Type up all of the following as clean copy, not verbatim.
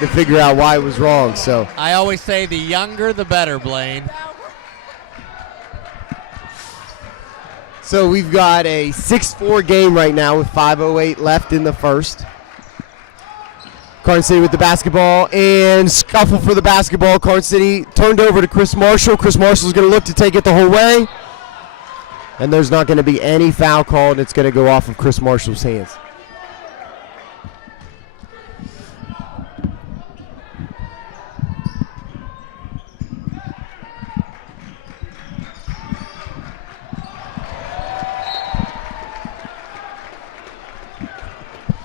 To figure out why it was wrong. So I always say the younger the better, Blaine. So we've got a 6-4 game right now with 5:08 left in the first. Karn City with the basketball and scuffle for the basketball. Karn City turned over to Chris Marshall. Chris Marshall's going to look to take it the whole way. And there's not going to be any foul called. It's going to go off of Chris Marshall's hands.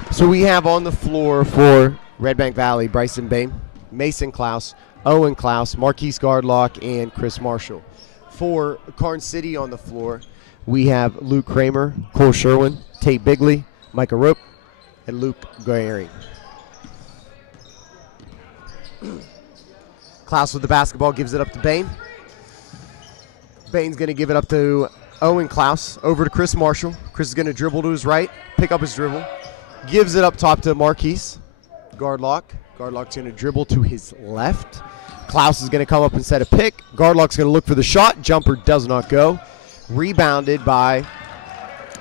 So we have on the floor for Redbank Valley, Bryson Bain, Mason Klaus, Owen Klaus, Marquise Gardlock, and Chris Marshall. For Karn City on the floor, we have Luke Kramer, Cole Sherwin, Tate Bigley, Micah Rope, and Luke Goering. Klaus with the basketball gives it up to Bain. Bain's going to give it up to Owen Klaus, over to Chris Marshall. Chris is going to dribble to his right, pick up his dribble. Gives it up top to Marquise Gardlock. Gardlock's going to dribble to his left. Klaus is going to come up and set a pick. Gardlock's going to look for the shot. Jumper does not go. Rebounded by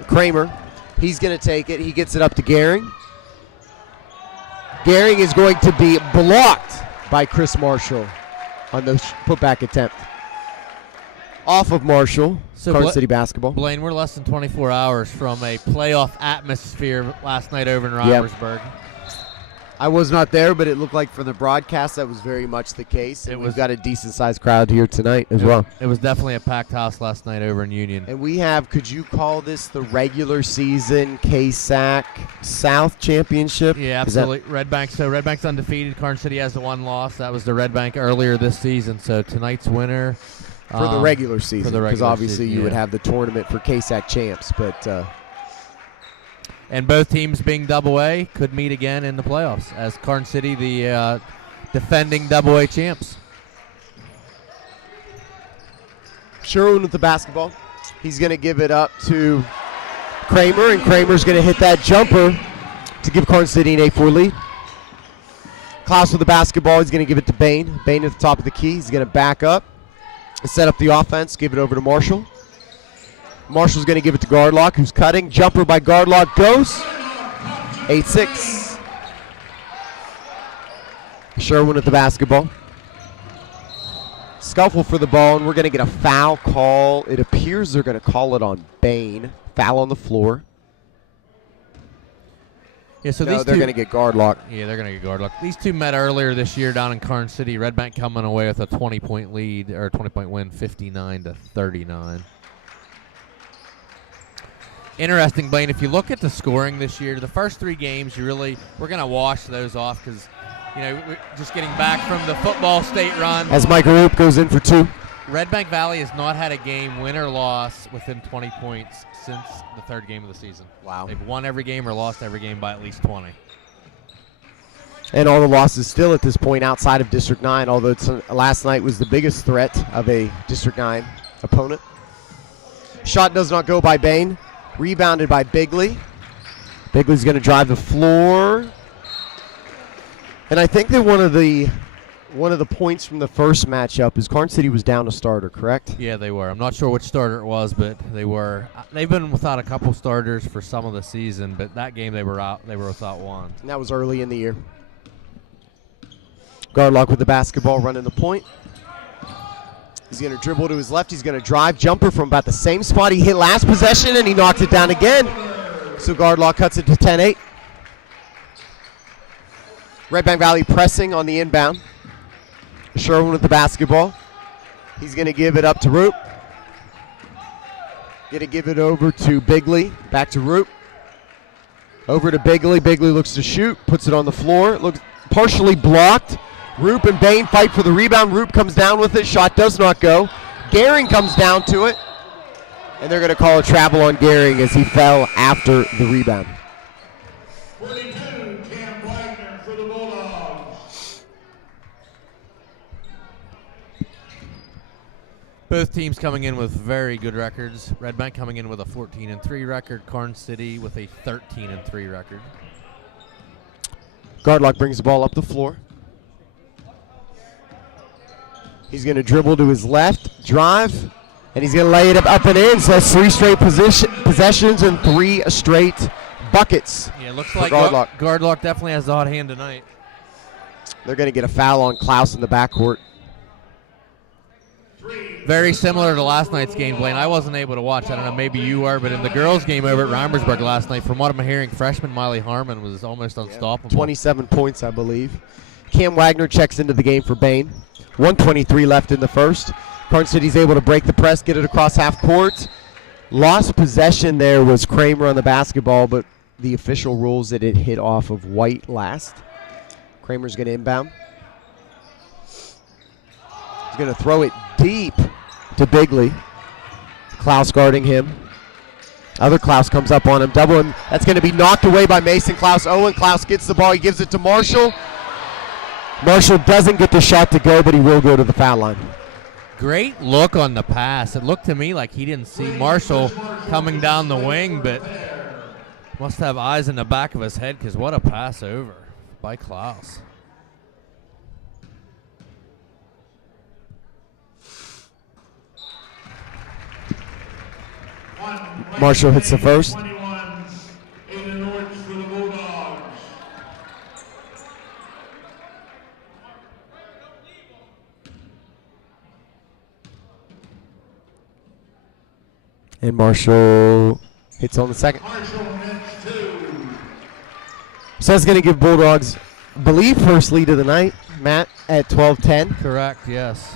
Kramer. He's going to take it. He gets it up to Gehring. Gehring is going to be blocked by Chris Marshall on the putback attempt. Off of Marshall, so Karn City basketball. Blaine, we're less than 24 hours from a playoff atmosphere last night over in Robertsburg. Yep. I was not there, but it looked like from the broadcast that was very much the case. And we've got a decent-sized crowd here tonight as well. It was definitely a packed house last night over in Union. And we have, could you call this the regular season KSAC South Championship? Yeah, absolutely. Redbank. So Redbank's undefeated. Karn City has the one loss. That was the Redbank earlier this season. So tonight's winner. For the regular season, because obviously you would have the tournament for KSAC champs. But and both teams being double A could meet again in the playoffs as Karn City, the defending double A champs. Sherwin with the basketball. He's going to give it up to Kramer, and Kramer's going to hit that jumper to give Karn City an 8-4 lead. Klaus with the basketball. He's going to give it to Bain. Bain at the top of the key. He's going to back up. Set up the offense, give it over to Marshall. Marshall's going to give it to Gardlock, who's cutting. Jumper by Gardlock goes. 8-6. Sherwin at the basketball. Scuffle for the ball, and we're going to get a foul call. It appears they're going to call it on Bain. Foul on the floor. Yeah, so they're going to get Gardlock. Yeah, they're going to get Gardlock. These two met earlier this year down in Karn City. Redbank coming away with a 20-point lead, or 20-point win, 59-39. Interesting, Blaine, if you look at the scoring this year, the first three games, we're going to wash those off because, we're just getting back from the football state run. As Micah Roop goes in for two. Redbank Valley has not had a game, win or loss, within 20 points since the third game of the season. Wow. They've won every game or lost every game by at least 20. And all the losses still at this point outside of District 9, although last night was the biggest threat of a District 9 opponent. Shot does not go by Bain. Rebounded by Bigley. Bigley's going to drive the floor. And I think that one of the points from the first matchup is Karn City was down a starter, correct? Yeah, they were. I'm not sure which starter it was, but they were. They've been without a couple starters for some of the season, but that game they were out. They were without one. And that was early in the year. Gardlock with the basketball, running the point. He's going to dribble to his left. He's going to drive. Jumper from about the same spot he hit last possession, and he knocked it down again. So Gardlock cuts it to 10-8. Redbank Valley pressing on the inbound. Sherwin with the basketball. He's going to give it up to Roop. Going to give it over to Bigley. Back to Roop. Over to Bigley. Bigley looks to shoot. Puts it on the floor. Looks partially blocked. Roop and Bain fight for the rebound. Roop comes down with it. Shot does not go. Gehring comes down to it. And they're going to call a travel on Gehring as he fell after the rebound. 42, Cam Wagner for the Bulldogs. Both teams coming in with very good records. Redbank coming in with a 14-3 record. Karn City with a 13-3 record. Gardlock brings the ball up the floor. He's going to dribble to his left, drive, and he's going to lay it up and in. So that's 3 straight possessions and 3 straight buckets. Yeah, looks like Gardlock. Gardlock definitely has the hot hand tonight. They're going to get a foul on Klaus in the backcourt. Very similar to last night's game, Blaine. I wasn't able to watch. I don't know, maybe you are, but in the girls' game over at Reimersburg last night, from what I'm hearing, freshman Miley Harmon was almost unstoppable. 27 points, I believe. Cam Wagner checks into the game for Bain. 1:23 left in the first. Karn City's able to break the press, get it across half court. Lost possession there was Kramer on the basketball, but the official rules that it hit off of White last. Kramer's going to inbound. He's going to throw it deep to Bigley. Klaus guarding him. Other Klaus comes up on him, double him. That's going to be knocked away by Mason Klaus. Owen Klaus gets the ball. He gives it to Marshall. Marshall doesn't get the shot to go, but he will go to the foul line. Great look on the pass. It looked to me like he didn't see Marshall coming down the wing, but must have eyes in the back of his head, because what a pass over by Klaus. Marshall hits the first. 21, Aiden Orange for the Bulldogs. And Marshall hits on the second. Marshall hits 2. So that's going to give Bulldogs, I believe, first lead of the night, Matt, at 12-10. Correct, yes.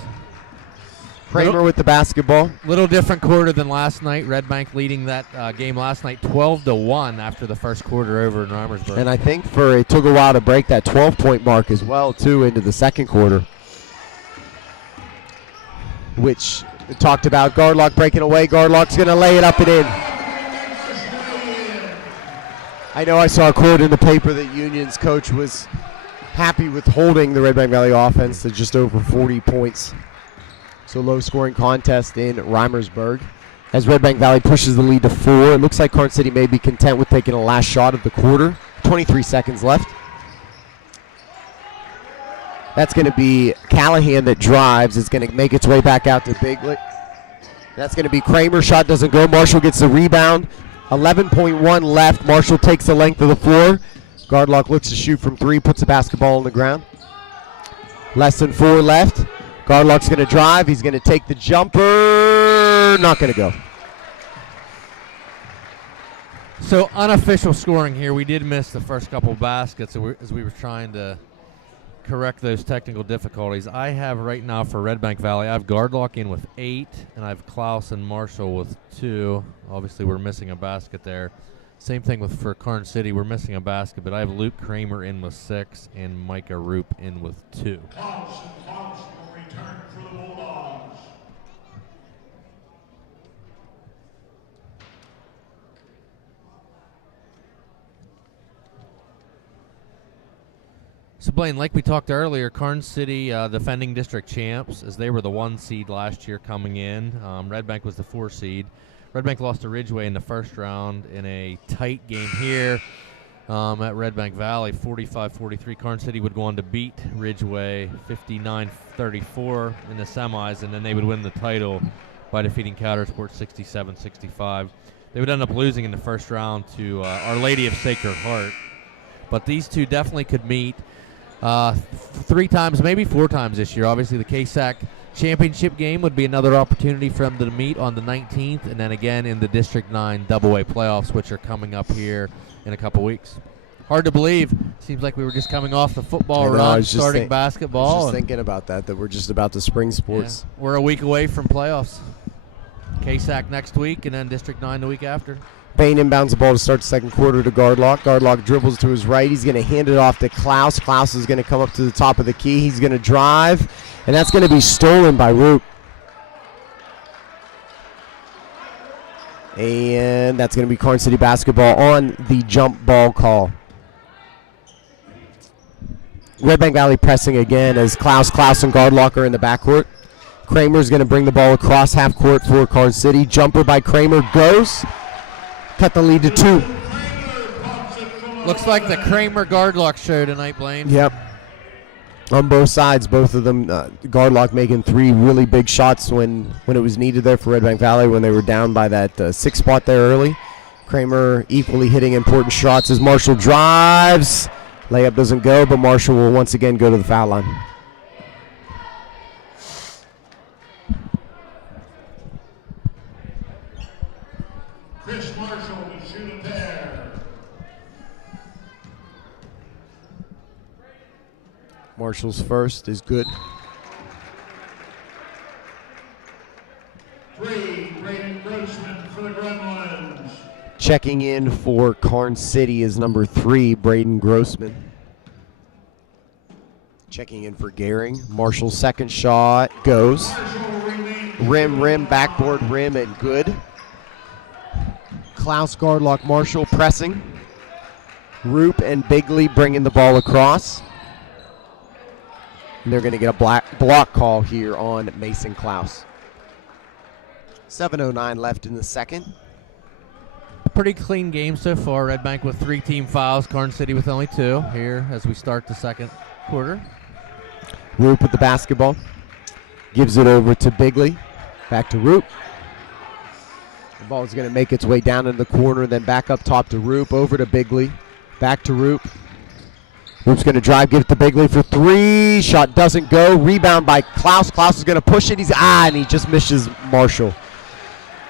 Kramer with the basketball. Little different quarter than last night. Redbank leading that game last night 12-1 after the first quarter over in Reimersburg. And I think it took a while to break that 12-point mark as well, too, into the second quarter. Which we talked about. Gardlock breaking away. Gardlock's going to lay it up and in. I know I saw a quote in the paper that Union's coach was happy with holding the Redbank Valley offense to just over 40 points. So low-scoring contest in Reimersburg. As Redbank Valley pushes the lead to 4, it looks like Karn City may be content with taking a last shot of the quarter. 23 seconds left. That's going to be Callahan that drives. It's going to make its way back out to Bigley. That's going to be Kramer. Shot doesn't go. Marshall gets the rebound. 11.1 left. Marshall takes the length of the floor. Gardlock looks to shoot from 3, puts the basketball on the ground. Less than 4 left. Gardlock's going to drive. He's going to take the jumper. Not going to go. So unofficial scoring here. We did miss the first couple baskets as we were trying to correct those technical difficulties. I have right now for Redbank Valley, I have Gardlock in with 8, and I have Klaus and Marshall with 2. Obviously, we're missing a basket there. Same thing for Karn City. We're missing a basket, but I have Luke Kramer in with 6 and Micah Roop in with 2. Klaus will return for the Bulldogs. So, Blaine, like we talked earlier, Karn City defending district champs, as they were the 1 seed last year coming in. Redbank was the 4 seed. Redbank lost to Ridgeway in the first round in a tight game here at Redbank Valley, 45-43. Karn City would go on to beat Ridgeway 59-34 in the semis, and then they would win the title by defeating Coudersport 67-65. They would end up losing in the first round to Our Lady of Sacred Heart. But these two definitely could meet 3 times, maybe 4 times this year. Obviously, the KSAC championship game would be another opportunity for them to meet on the 19th, and then again in the District 9 Double-A playoffs, which are coming up here in a couple weeks. Hard to believe. Seems like we were just coming off the football run, starting basketball. I was just thinking about that we're just about to spring sports. Yeah, we're a week away from playoffs. KSAC next week, and then District 9 the week after. Bain inbounds the ball to start the second quarter to Gardlock. Gardlock dribbles to his right. He's going to hand it off to Klaus. Klaus is going to come up to the top of the key. He's going to drive, and that's going to be stolen by Roop. And that's going to be Karn City basketball on the jump ball call. Redbank Valley pressing again as Klaus and Gardlock are in the backcourt. Kramer's going to bring the ball across half court for Karn City. Jumper by Kramer goes. Cut the lead to 2. Looks like the Kramer-Gardlock show tonight, Blaine. Yep. On both sides, both of them, Gardlock making 3 really big shots when it was needed there for Redbank Valley when they were down by that 6 spot there early. Kramer equally hitting important shots as Marshall drives. Layup doesn't go, but Marshall will once again go to the foul line. Chris Marshall to shoot a pair. Marshall's first is good. 3, Braden Grossman for the Gremlins. Checking in for Karn City is number 3, Braden Grossman. Checking in for Gehring. Marshall's second shot goes. Rim, backboard rim, and good. Klaus, Gardlock, Marshall pressing. Roop and Bigley bringing the ball across. And they're going to get a block call here on Mason Klaus. 7:09 left in the second. Pretty clean game so far. Redbank with 3 team fouls. Karn City with only 2 here as we start the second quarter. Roop with the basketball. Gives it over to Bigley. Back to Roop. The ball is going to make its way down in the corner, then back up top to Roop. Over to Bigley. Back to Roop. Roop's going to drive, give it to Bigley for 3. Shot doesn't go. Rebound by Klaus. Klaus is going to push it. And he just misses Marshall.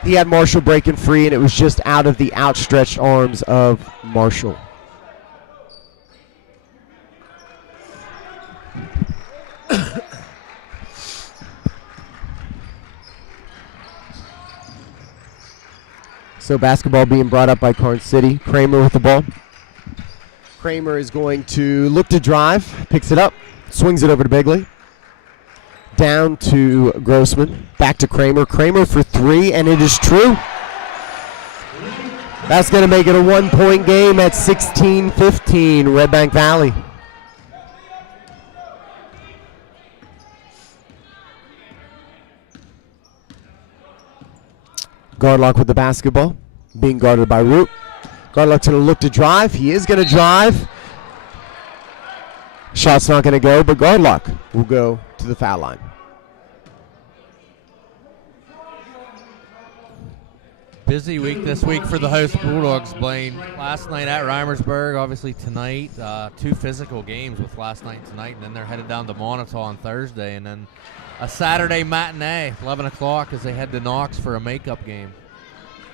He had Marshall breaking free, and it was just out of the outstretched arms of Marshall. So basketball being brought up by Karn City. Kramer with the ball. Kramer is going to look to drive, picks it up, swings it over to Bigley. Down to Grossman, back to Kramer. Kramer for 3, and it is true. That's going to make it a 1-point game at 16-15, Redbank Valley. Gardlock with the basketball, being guarded by Root. Gardlock's going to look to drive. He is going to drive. Shot's not going to go, but Gardlock will go to the foul line. Busy week this week for the host Bulldogs, Blaine. Last night at Reimersburg, obviously tonight, 2 physical games with last night and tonight, and then they're headed down to Montauk on Thursday, and then a Saturday matinee, 11 o'clock, as they head to Knox for a makeup game.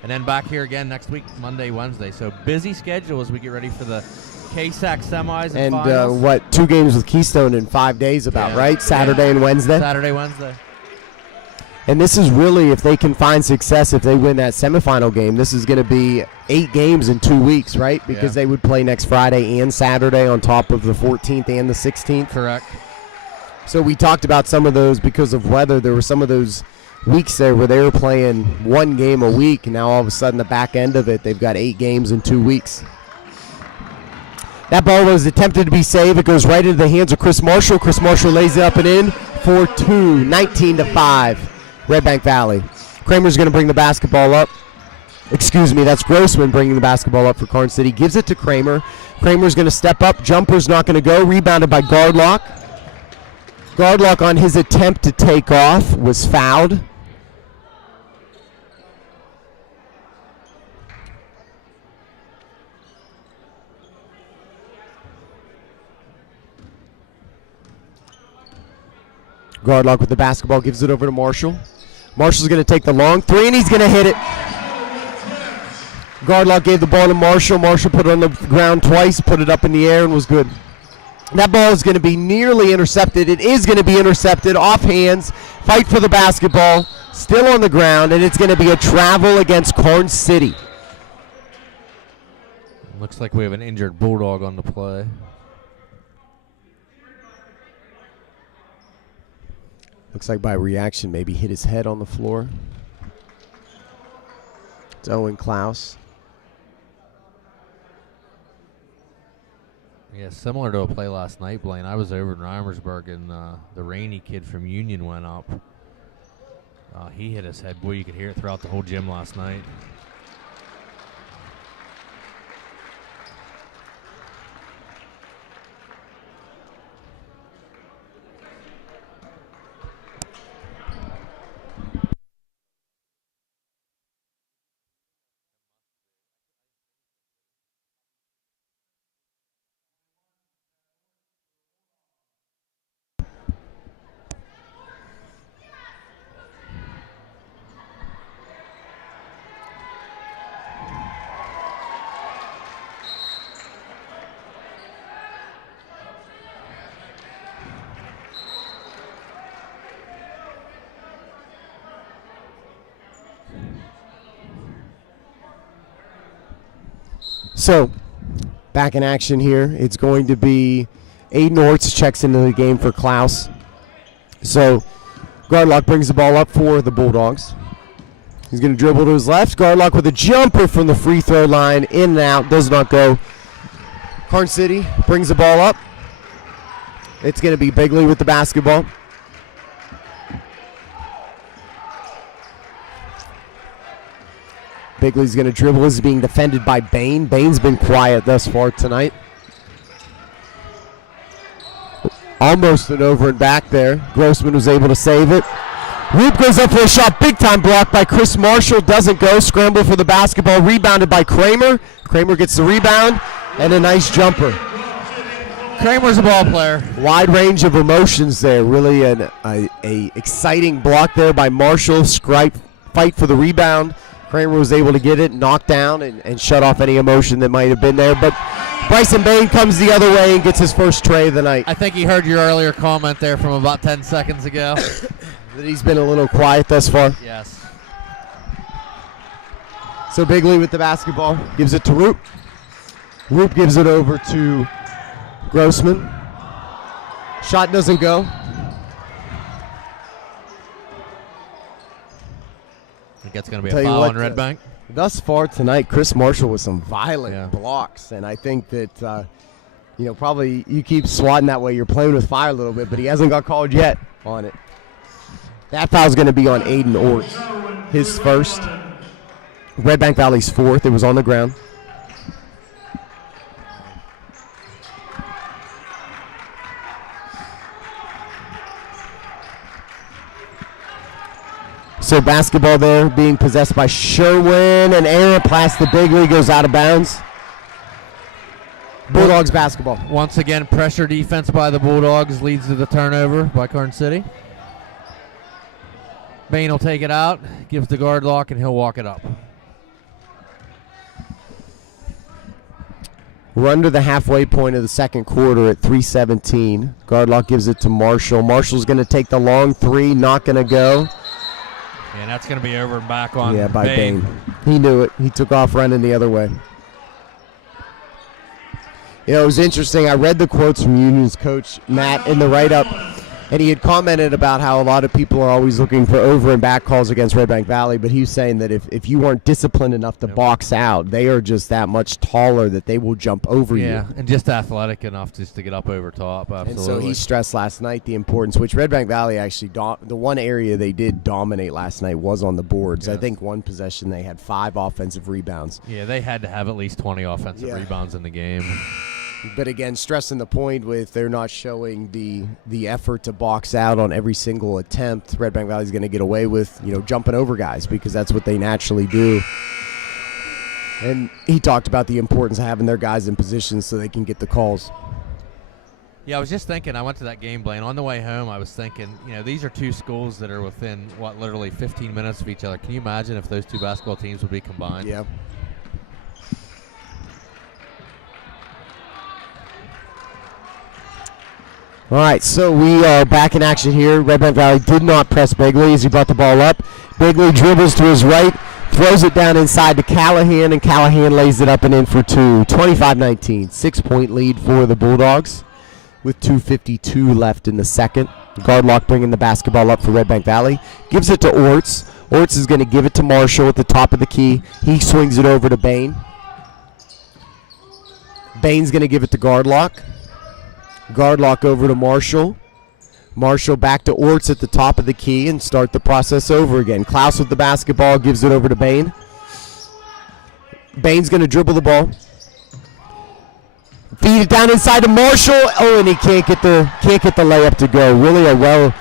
And then back here again next week, Monday, Wednesday. So busy schedule as we get ready for the KSAC semis and finals. And 2 games with Keystone in 5 days right? Saturday and Wednesday? Saturday, Wednesday. And this is really, if they can find success, if they win that semifinal game, this is going to be 8 games in 2 weeks, right? Because they would play next Friday and Saturday on top of the 14th and the 16th. Correct. So we talked about some of those because of weather. There were some of those weeks there where they were playing 1 game a week, and now all of a sudden the back end of it, they've got 8 games in 2 weeks. That ball was attempted to be saved. It goes right into the hands of Chris Marshall. Chris Marshall lays it up and in for 2, 19-5, Redbank Valley. Kramer's going to bring the basketball up. Excuse me, that's Grossman bringing the basketball up for Karn City. Gives it to Kramer. Kramer's going to step up. Jumper's not going to go. Rebounded by Gardlock. Gardlock on his attempt to take off was fouled. Gardlock with the basketball, gives it over to Marshall. Marshall's going to take the long 3, and he's going to hit it. Gardlock gave the ball to Marshall. Marshall put it on the ground twice, put it up in the air, and was good. That ball is going to be nearly intercepted. It is going to be intercepted off hands. Fight for the basketball. Still on the ground, and it's going to be a travel against Karn City. Looks like we have an injured Bulldog on the play. Looks like by reaction, maybe hit his head on the floor. It's Owen Klaus. Yeah, similar to a play last night, Blaine. I was over in Reimersburg, and the Rainey kid from Union went up. He hit his head. Boy, you could hear it throughout the whole gym last night. So, back in action here. It's going to be Aiden Orts checks into the game for Klaus. So, Gardlock brings the ball up for the Bulldogs. He's going to dribble to his left. Gardlock with a jumper from the free throw line. In and out. Does not go. Karn City brings the ball up. It's going to be Bigley with the basketball. Bigley's going to dribble. This is being defended by Bain. Bain's been quiet thus far tonight. Almost an over and back there. Grossman was able to save it. Roop goes up for a shot. Big time block by Chris Marshall. Doesn't go. Scramble for the basketball. Rebounded by Kramer. Kramer gets the rebound and a nice jumper. Kramer's a ball player. Wide range of emotions there. Really a exciting block there by Marshall. Fight for the rebound. Kramer was able to get it, knock down, and shut off any emotion that might have been there. But Bryson Bain comes the other way and gets his first tray of the night. I think he heard your earlier comment there from about 10 seconds ago. That he's been a little quiet thus far. Yes. So Bigley with the basketball, gives it to Roop. Roop gives it over to Grossman. Shot doesn't go. I think that's going to be a foul on Redbank. Thus far tonight, Chris Marshall with some violent blocks, and I think that probably you keep swatting that way, you're playing with fire a little bit, but he hasn't got called yet on it. That foul's going to be on Aiden Orts, his first. Redbank Valley's fourth. It was on the ground. So basketball there being possessed by Sherwin, and Aaron past the Bigley goes out of bounds. Bulldogs basketball. Once again, pressure defense by the Bulldogs leads to the turnover by Karn City. Bain will take it out, gives the guard lock, and he'll walk it up. We're under the halfway point of the second quarter at 3:17. Gardlock gives it to Marshall. Marshall's going to take the long three, not going to go. And that's going to be over and back on by Bain. He knew it. He took off running the other way. It was interesting. I read the quotes from Union's coach, Matt, in the write-up, and he had commented about how a lot of people are always looking for over and back calls against Redbank Valley, but he was saying that if you weren't disciplined enough to box out, they are just that much taller that they will jump over you. Yeah, and just athletic enough just to get up over top. Absolutely. And so he stressed last night the importance, which Redbank Valley actually, the one area they did dominate last night was on the boards. Yes. I think one possession they had 5 offensive rebounds. Yeah, they had to have at least 20 offensive rebounds in the game. But again, stressing the point with they're not showing the effort to box out on every single attempt. Redbank Valley's going to get away with, jumping over guys because that's what they naturally do. And he talked about the importance of having their guys in position so they can get the calls. Yeah, I was just thinking, I went to that game, Blaine. On the way home, I was thinking, these are two schools that are within, literally 15 minutes of each other. Can you imagine if those two basketball teams would be combined? Yeah. All right, so we are back in action here. Redbank Valley did not press Bigley as he brought the ball up. Bigley dribbles to his right, throws it down inside to Callahan, and Callahan lays it up and in for two. 25-19, 6-point lead for the Bulldogs with 2:52 left in the second. Gardlock bringing the basketball up for Redbank Valley. Gives it to Orts. Orts is going to give it to Marshall at the top of the key. He swings it over to Bain. Bain's going to give it to Gardlock. Gardlock over to Marshall. Marshall back to Orts at the top of the key and start the process over again. Klaus with the basketball, gives it over to Bain. Bain's going to dribble the ball. Feed it down inside to Marshall. Oh, and he can't get the layup to go. Really a well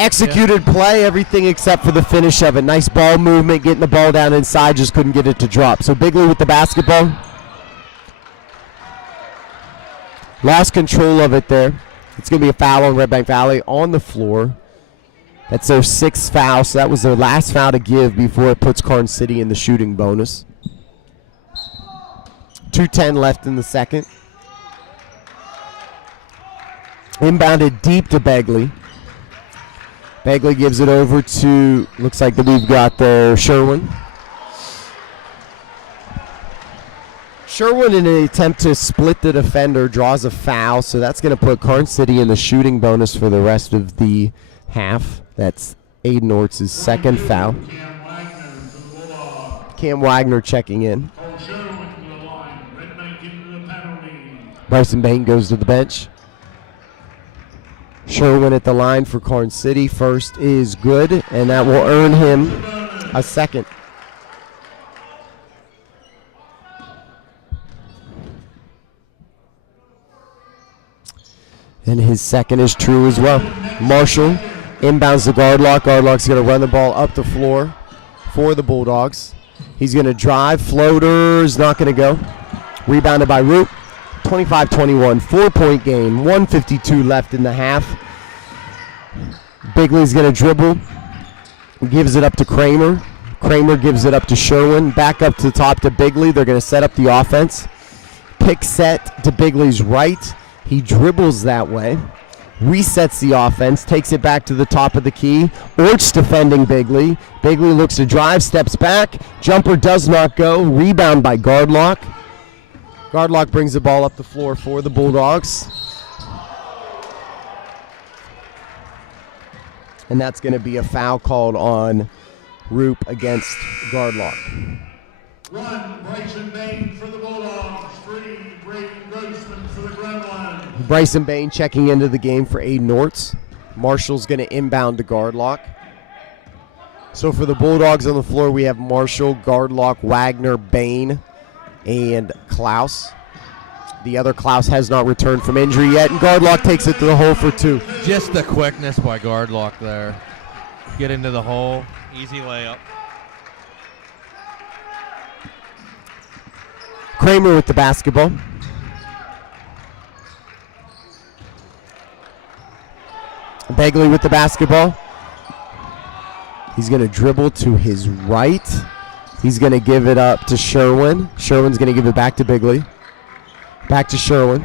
executed play, everything except for the finish of it. Nice ball movement, getting the ball down inside, just couldn't get it to drop. So Bigley with the basketball. Lost control of it there. It's going to be a foul on Redbank Valley on the floor. That's their 6th foul, so that was their last foul to give before it puts Karn City in the shooting bonus. 2:10 left in the second. Inbounded deep to Begley. Begley gives it over to, looks like that we've got there, Sherwin. Sherwin, in an attempt to split the defender, draws a foul, so that's going to put Karn City in the shooting bonus for the rest of the half. That's Aiden Orts' second foul. Cam Wagner checking in. Bryson Bain goes to the bench. Sherwin at the line for Karn City. First is good, and that will earn him a second. And his second is true as well. Marshall inbounds the Gardlock. Gardlock's going to run the ball up the floor for the Bulldogs. He's going to drive. Floater is not going to go. Rebounded by Root. 25-21, 4-point game. 1:52 left in the half. Bigley's going to dribble. Gives it up to Kramer. Kramer gives it up to Sherwin. Back up to the top to Bigley. They're going to set up the offense. Pick set to Bigley's right. He dribbles that way, resets the offense, takes it back to the top of the key. Orts defending Bigley. Bigley looks to drive, steps back. Jumper does not go. Rebound by Gardlock. Gardlock brings the ball up the floor for the Bulldogs. And that's going to be a foul called on Roop against Gardlock. One, Bryson Bain for the Bulldogs. 3, Braden Grossman for the Gremlins. Bryson Bain checking into the game for Aiden Orts. Marshall's going to inbound to Gardlock. So for the Bulldogs on the floor, we have Marshall, Gardlock, Wagner, Bain, and Klaus. The other Klaus has not returned from injury yet, and Gardlock takes it to the hole for 2. Just the quickness by Gardlock there. Get into the hole, easy layup. Kramer with the basketball. Begley with the basketball. He's going to dribble to his right. He's going to give it up to Sherwin. Sherwin's going to give it back to Bigley. Back to Sherwin.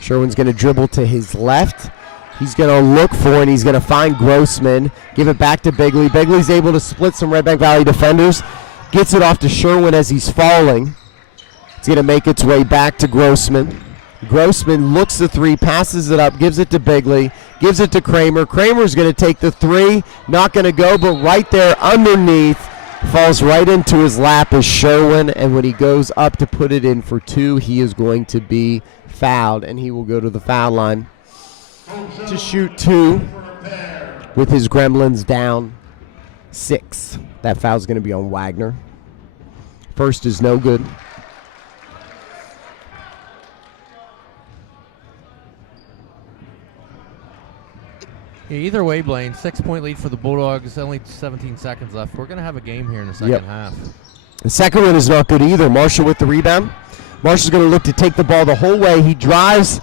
Sherwin's going to dribble to his left. He's going to look for it. He's going to find Grossman. Give it back to Bigley. Bigley's able to split some Redbank Valley defenders. Gets it off to Sherwin as he's falling. It's going to make its way back to Grossman. Grossman looks the 3, passes it up, gives it to Bigley, gives it to Kramer. Kramer's going to take the 3. Not going to go, but right there underneath, falls right into his lap is Sherwin. And when he goes up to put it in for 2, he is going to be fouled, and he will go to the foul line to shoot 2 with his Gremlins down 6. That foul's going to be on Wagner. First is no good. Yeah, either way, Blaine, 6-point lead for the Bulldogs, only 17 seconds left. We're going to have a game here in the second half. The second one is not good either. Marshall with the rebound. Marshall's going to look to take the ball the whole way. He drives,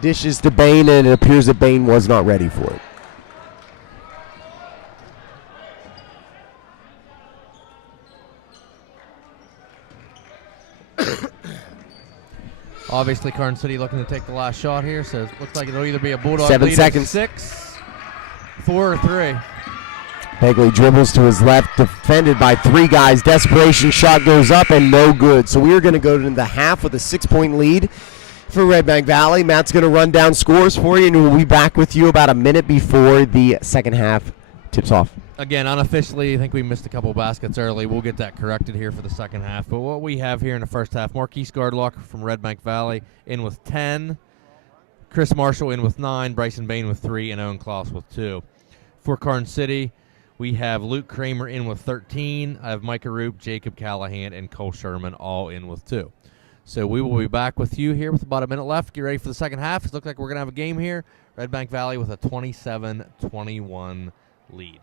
dishes to Bain, and it appears that Bain was not ready for it. 4 or 3. Begley dribbles to his left, defended by 3 guys. Desperation shot goes up and no good. So we are going to go into the half with a 6-point lead for Redbank Valley. Matt's going to run down scores for you, and we'll be back with you about a minute before the second half tips off. Again, unofficially, I think we missed a couple baskets early. We'll get that corrected here for the second half. But what we have here in the first half, Marquise Gardlock from Redbank Valley in with 10. Chris Marshall in with 9. Bryson Bain with 3. And Owen Klaus with 2. For Karn City, we have Luke Kramer in with 13. I have Micah Roop, Jacob Callahan, and Cole Sherman all in with 2. So we will be back with you here with about a minute left. Get ready for the second half. It looks like we're going to have a game here. Redbank Valley with a 27-21 lead.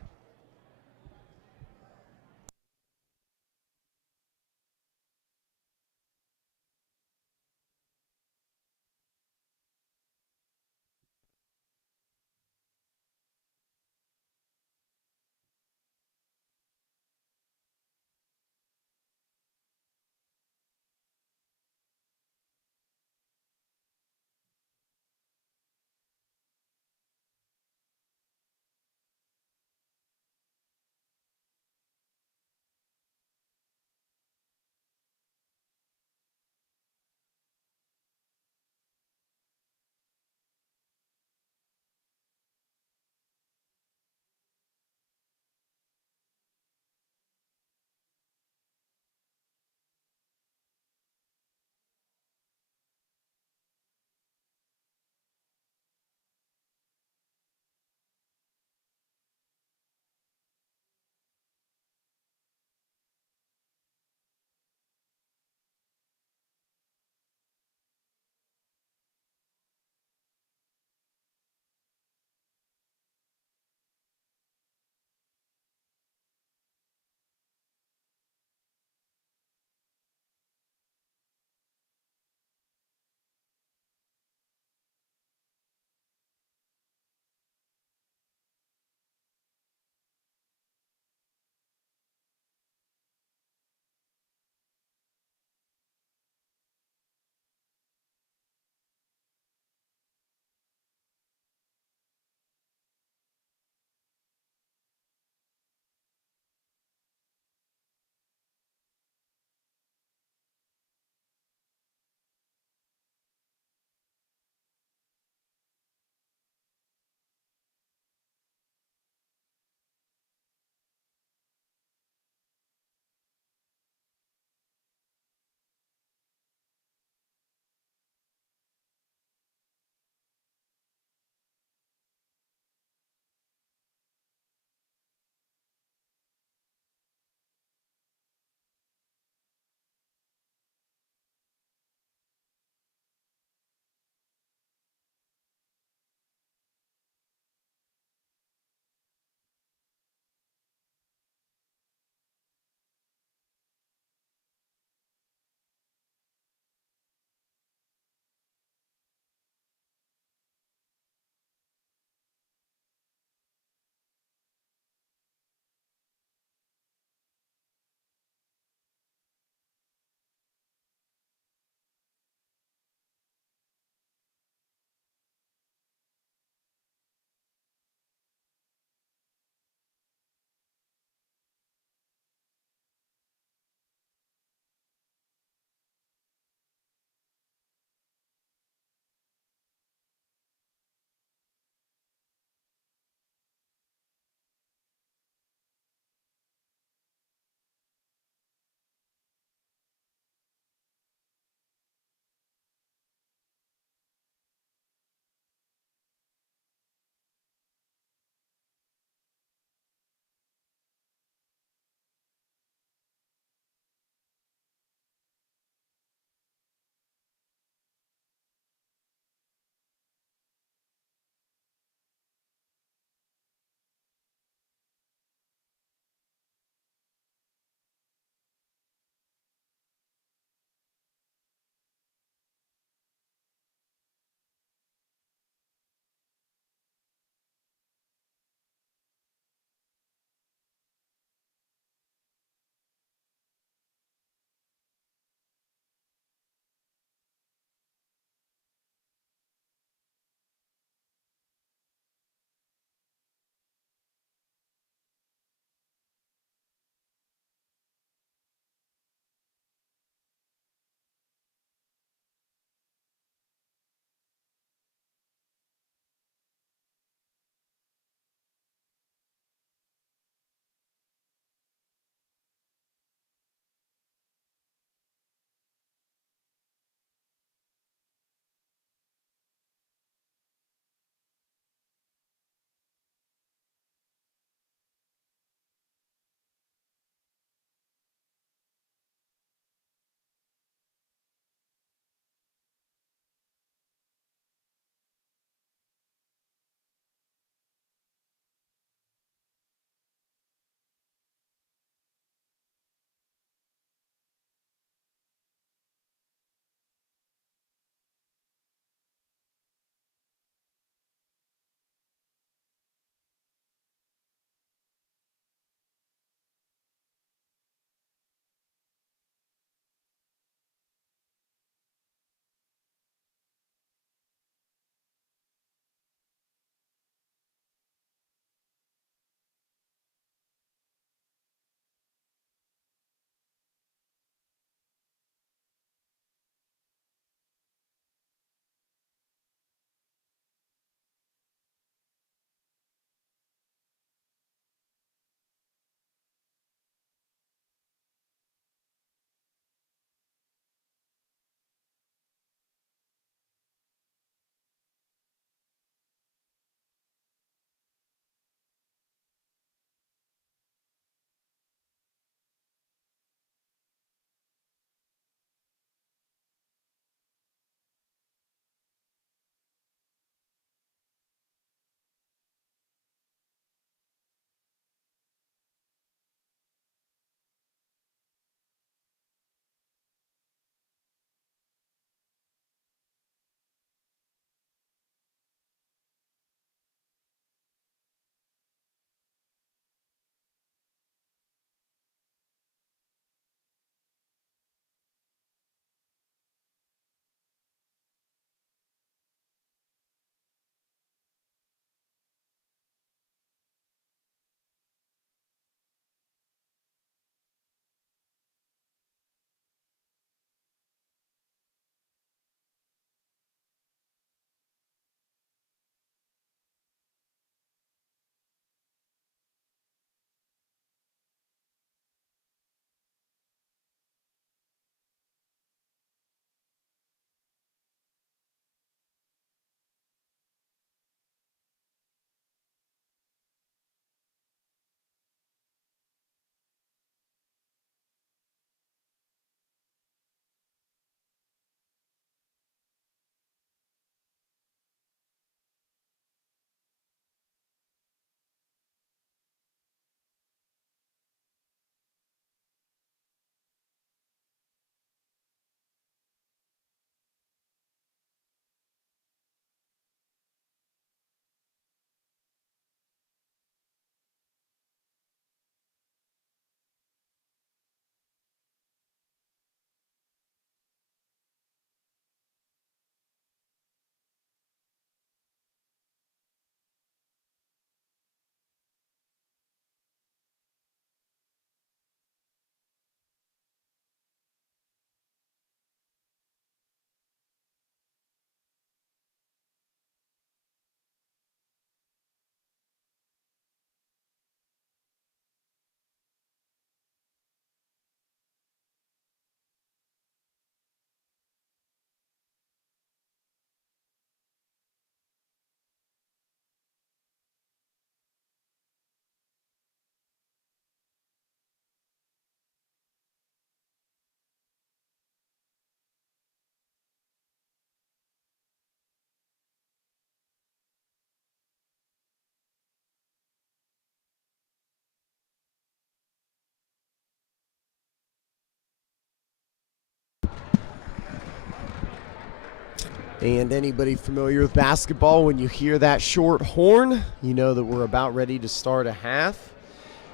And anybody familiar with basketball, when you hear that short horn, you know that we're about ready to start a half.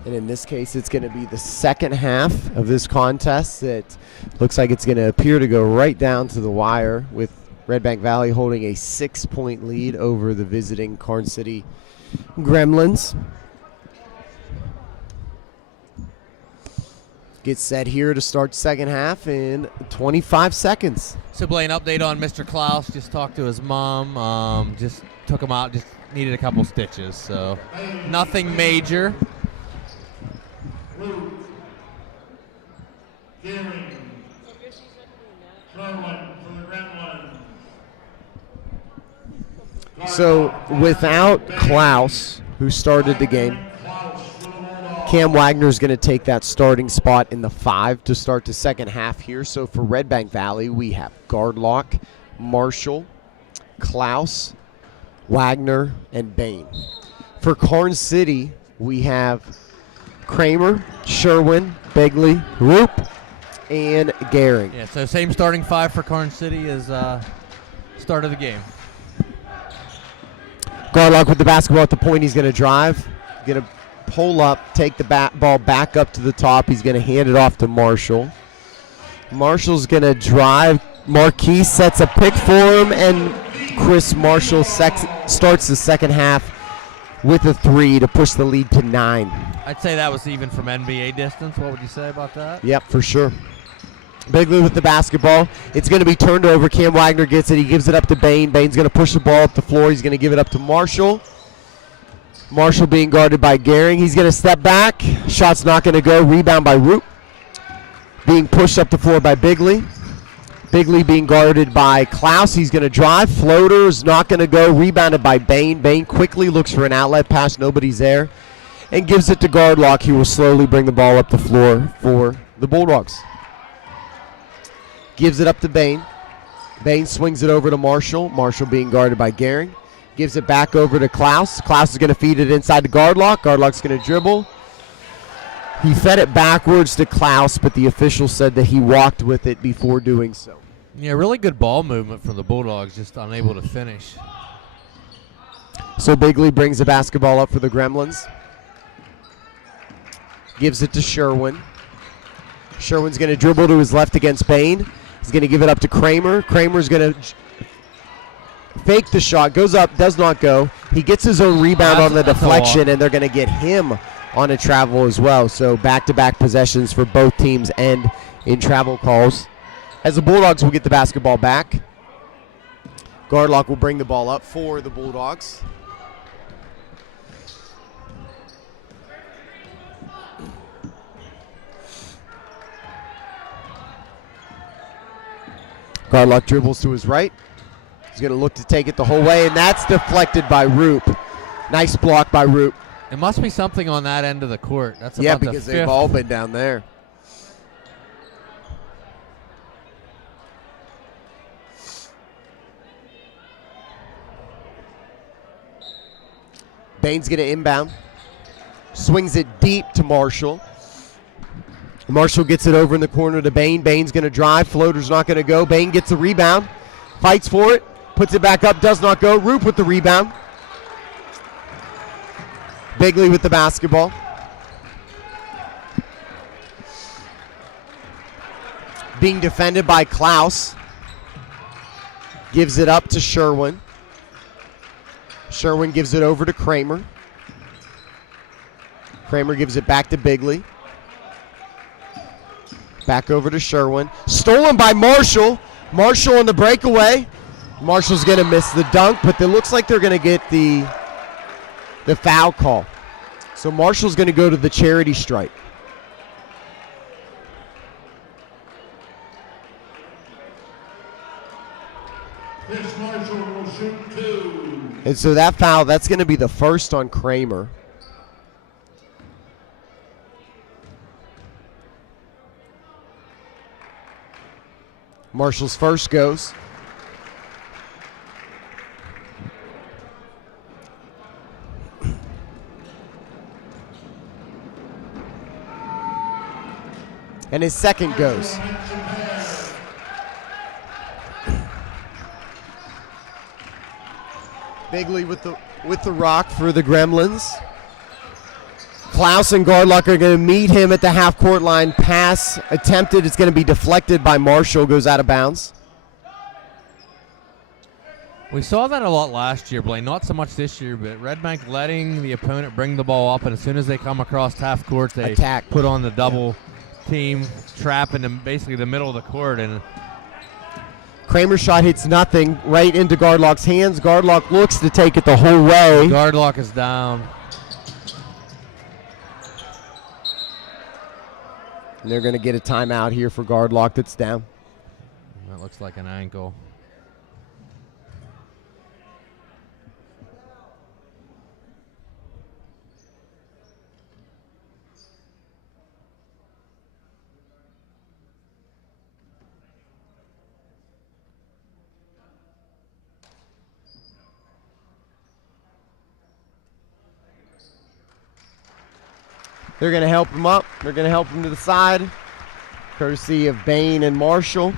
And in this case, it's going to be the second half of this contest that looks like it's going to appear to go right down to the wire, with Redbank Valley holding a 6-point lead over the visiting Karn City Gremlins. Get set here to start second half in 25 seconds. So Blaine, update on Mr. Klaus. Just talked to his mom. Just took him out. Just needed a couple stitches. So nothing major. So without Klaus, who started the game, Cam Wagner is going to take that starting spot in the 5 to start the second half here. So for Redbank Valley, we have Gardlock, Marshall, Klaus, Wagner, and Bain. For Karn City, we have Kramer, Sherwin, Begley, Roop, and Gehring. Yeah, so same starting 5 for Karn City as start of the game. Gardlock with the basketball at the point. He's going to drive, going to pull up, take the ball back up to the top. He's going to hand it off to Marshall. Marshall's going to drive. Marquis sets a pick for him, and Chris Marshall starts the second half with a 3 to push the lead to 9. I'd say that was even from NBA distance. What would you say about that? Yep, for sure. Bigley with the basketball. It's going to be turned over. Cam Wagner gets it. He gives it up to Bain. Bain's going to push the ball up the floor. He's going to give it up to Marshall. Marshall being guarded by Gehring. He's going to step back. Shot's not going to go. Rebound by Root. Being pushed up the floor by Bigley. Bigley being guarded by Klaus. He's going to drive. Floater's not going to go. Rebounded by Bain. Bain quickly looks for an outlet pass. Nobody's there. And gives it to Gardlock. He will slowly bring the ball up the floor for the Bulldogs. Gives it up to Bain. Bain swings it over to Marshall. Marshall being guarded by Gehring. Gives it back over to Klaus. Klaus is going to feed it inside to Gardlock. Gardlock's going to dribble. He fed it backwards to Klaus, but the official said that he walked with it before doing so. Yeah, really good ball movement from the Bulldogs, just unable to finish. So Bigley brings the basketball up for the Gremlins. Gives it to Sherwin. Sherwin's going to dribble to his left against Bain. He's going to give it up to Kramer. Kramer's going to fake the shot. Goes up, does not go. He gets his own rebound on the deflection, and they're going to get him on a travel as well. So back-to-back possessions for both teams end in travel calls. As the Bulldogs will get the basketball back. Gardlock will bring the ball up for the Bulldogs. Gardlock dribbles to his right. He's going to look to take it the whole way, and that's deflected by Roop. Nice block by Roop. It must be something on that end of the court. That's yeah, about because the they've fifth. all been down there. Bain's going to inbound. Swings it deep to Marshall. Marshall gets it over in the corner to Bain. Bain's going to drive. Floater's not going to go. Bain gets the rebound. Fights for it. Puts it back up. Does not go. Roop with the rebound. Bigley with the basketball. Being defended by Klaus. Gives it up to Sherwin. Sherwin gives it over to Kramer. Kramer gives it back to Bigley. Back over to Sherwin. Stolen by Marshall. Marshall on the breakaway. Marshall's going to miss the dunk, but it looks like they're going to get the foul call. So Marshall's going to go to the charity stripe. Chris Marshall will shoot 2. And so that foul, that's going to be the first on Kramer. Marshall's first goes. And his second goes. Bigley with the rock for the Gremlins. Klaus and Gardlock are going to meet him at the half-court line. Pass attempted. It's going to be deflected by Marshall. Goes out of bounds. We saw that a lot last year, Blaine. Not so much this year, but Redbank letting the opponent bring the ball up, and as soon as they come across half court, they attack. Put on the double team trap in basically the middle of the court. And Kramer's shot hits nothing, right into Gardlock's hands. Gardlock looks to take it the whole way. Gardlock is down. And they're going to get a timeout here for Gardlock that's down. That looks like an ankle. They're going to help him up. They're going to help him to the side, courtesy of Bain and Marshall.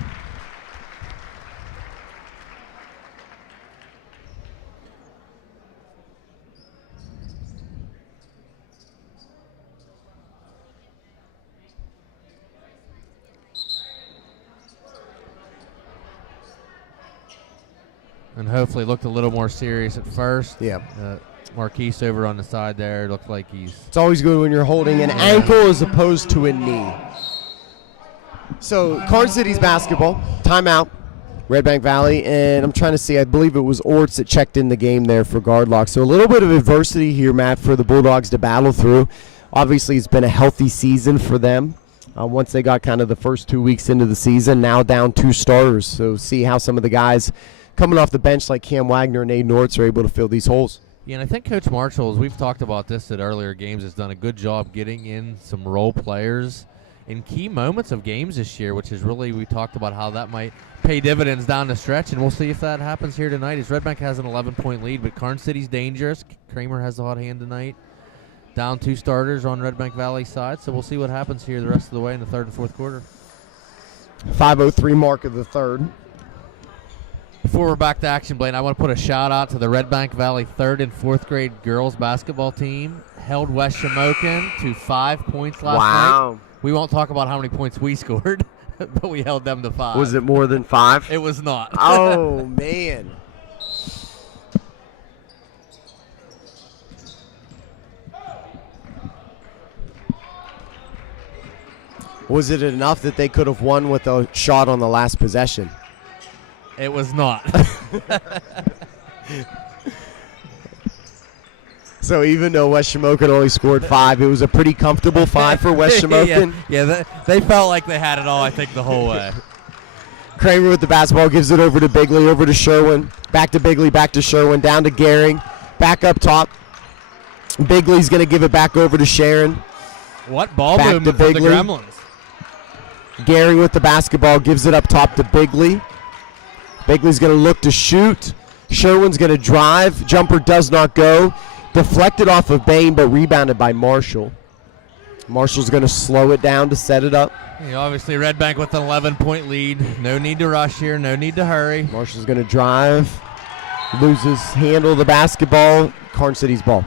And hopefully looked a little more serious at first. Yeah. Marquise over on the side there. Looked like he's... It's always good when you're holding an ankle as opposed to a knee. So, Karn City's basketball. Timeout. Redbank Valley. And I'm trying to see, I believe it was Orts that checked in the game there for Gardlock. So, a little bit of adversity here, Matt, for the Bulldogs to battle through. Obviously, it's been a healthy season for them. Once they got kind of the first 2 weeks into the season, now down 2 starters. So, see how some of the guys coming off the bench like Cam Wagner and Aiden Orts are able to fill these holes. Yeah, and I think Coach Marshall, as we've talked about this at earlier games, has done a good job getting in some role players in key moments of games this year, which is really, we talked about how that might pay dividends down the stretch, and we'll see if that happens here tonight. As Redbank has an 11-point lead, but Karn City's dangerous. Kramer has the hot hand tonight. Down 2 starters on Redbank Valley's side, so we'll see what happens here the rest of the way in the third and fourth quarter. 5:03 mark of the third. Before we're back to action, Blaine, I want to put a shout-out to the Redbank Valley 3rd and 4th grade girls basketball team. Held West Shamokin to 5 points last night. We won't talk about how many points we scored, but we held them to 5. Was it more than 5? It was not. Oh, man. Was it enough that they could have won with a shot on the last possession? It was not. So even though West Shamokin only scored 5, it was a pretty comfortable 5 for West Shamokin. yeah, they felt like they had it all, I think, the whole way. Kramer with the basketball gives it over to Bigley, over to Sherwin. Back to Bigley, back to Sherwin, down to Gehring. Back up top. Bigley's going to give it back over to Sharon. What ball back movement to for the Gremlins. Gehring with the basketball gives it up top to Bigley. Bigley's going to look to shoot. Sherwin's going to drive. Jumper does not go. Deflected off of Bain, but rebounded by Marshall. Marshall's going to slow it down to set it up. Yeah, obviously, Redbank with an 11-point lead. No need to rush here. No need to hurry. Marshall's going to drive. Loses handle of the basketball. Karn City's ball.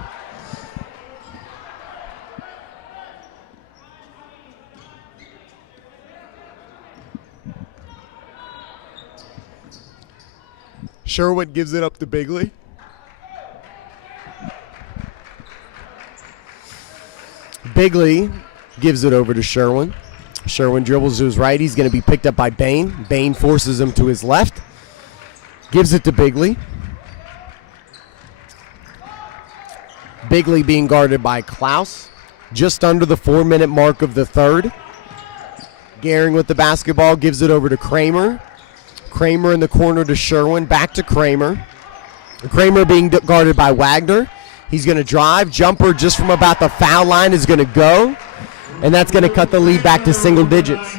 Sherwin gives it up to Bigley. Bigley gives it over to Sherwin. Sherwin dribbles to his right. He's going to be picked up by Bain. Bain forces him to his left. Gives it to Bigley. Bigley being guarded by Klaus. Just under the 4-minute mark of the third. Gehring with the basketball gives it over to Kramer. Kramer in the corner to Sherwin. Back to Kramer. Kramer being guarded by Wagner. He's going to drive. Jumper just from about the foul line is going to go. And that's going to cut the lead back to single digits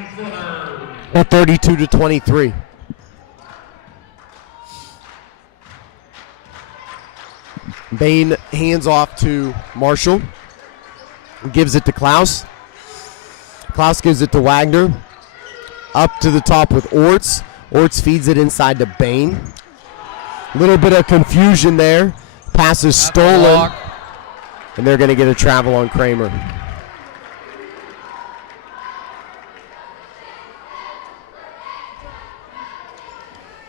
at 32-23. Bain hands off to Marshall. Gives it to Klaus. Klaus gives it to Wagner. Up to the top with Orts. Orts feeds it inside to Bain. A little bit of confusion there. Pass is That's a stolen, block. and they're going to get a travel on Kramer.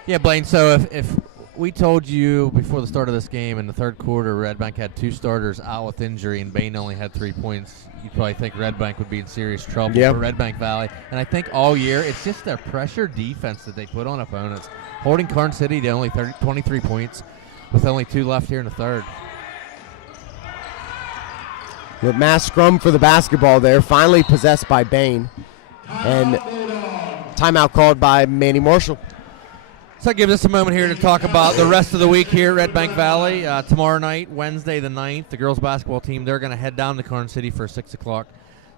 Yeah, Blaine, so if we told you before the start of this game in the third quarter Redbank had 2 starters out with injury and Bain only had 3 points, you'd probably think Redbank would be in serious trouble Yep. for Redbank Valley. And I think all year it's just their pressure defense that they put on opponents, holding Karn City to only 23 points with only 2 left here in the third. The mass scrum for the basketball there, finally possessed by Bain. And timeout called by Manny Marshall. So that gives us a moment here to talk about the rest of the week here at Redbank Valley. Tomorrow night, Wednesday the 9th, the girls basketball team, they're going to head down to Karn City for a 6 o'clock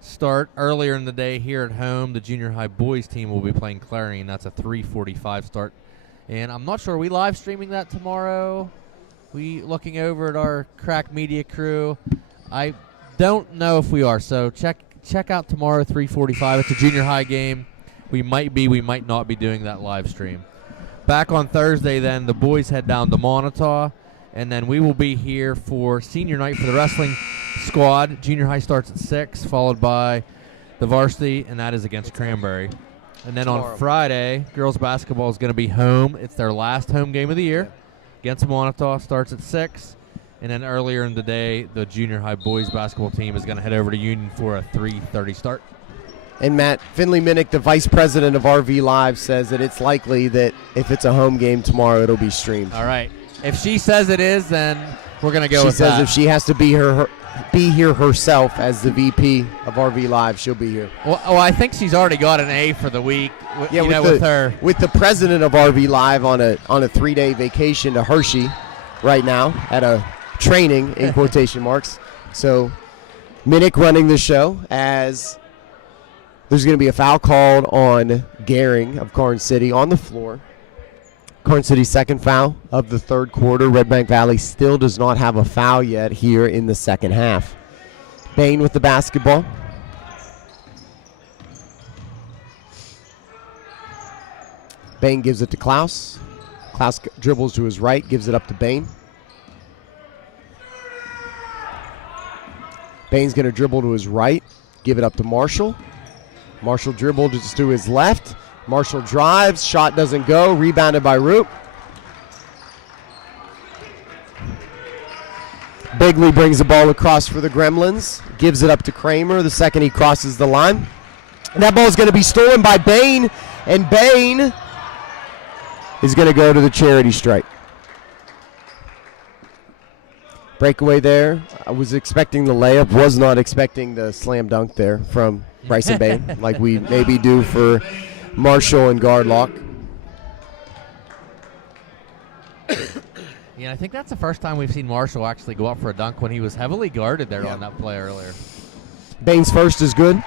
start. Earlier in the day here at home, the junior high boys team will be playing Clarion. That's a 3:45 start. And I'm not sure, are we live streaming that tomorrow? We looking over at our Crack Media crew. I don't know if we are, so check out tomorrow 3:45. It's a junior high game. We might not be doing that live stream. Back on Thursday, then, the boys head down to Montauk, and then we will be here for senior night for the wrestling squad. Junior high starts at 6, followed by the varsity, and that is against Cranberry. And then on Friday, girls basketball is going to be home. It's their last home game of the year against Montauk. Starts at 6. And then earlier in the day, the junior high boys basketball team is going to head over to Union for a 3:30 start. And Matt Finley-Minnick, the vice president of RV Live, says that it's likely that if it's a home game tomorrow, it'll be streamed. All right. If she says it is, then we're going to go She with says that. if she has to be here herself as the VP of RV Live, she'll be here. Well, I think she's already got an A for the week. Yeah, with her. With the president of RV Live on a 3-day vacation to Hershey right now at a training in quotation marks. So Minnick running the show as there's going to be a foul called on Gehring of Karn City on the floor. Karn City's second foul of the third quarter. Redbank Valley still does not have a foul yet here in the second half. Bain with the basketball. Bain gives it to Klaus. Klaus dribbles to his right, gives it up to Bain. Bain's going to dribble to his right, give it up to Marshall. Marshall dribbled just to his left. Marshall drives, shot doesn't go, rebounded by Roop. Bigley brings the ball across for the Gremlins, gives it up to Kramer the second he crosses the line. And that ball is going to be stolen by Bain, and Bain is going to go to the charity stripe. Breakaway there. I was expecting the layup, was not expecting the slam dunk there from Bryson Bain, like we maybe do for Marshall and Gardlock. Yeah, I think that's the first time we've seen Marshall actually go up for a dunk when he was heavily guarded there on that play earlier. Bain's first is good.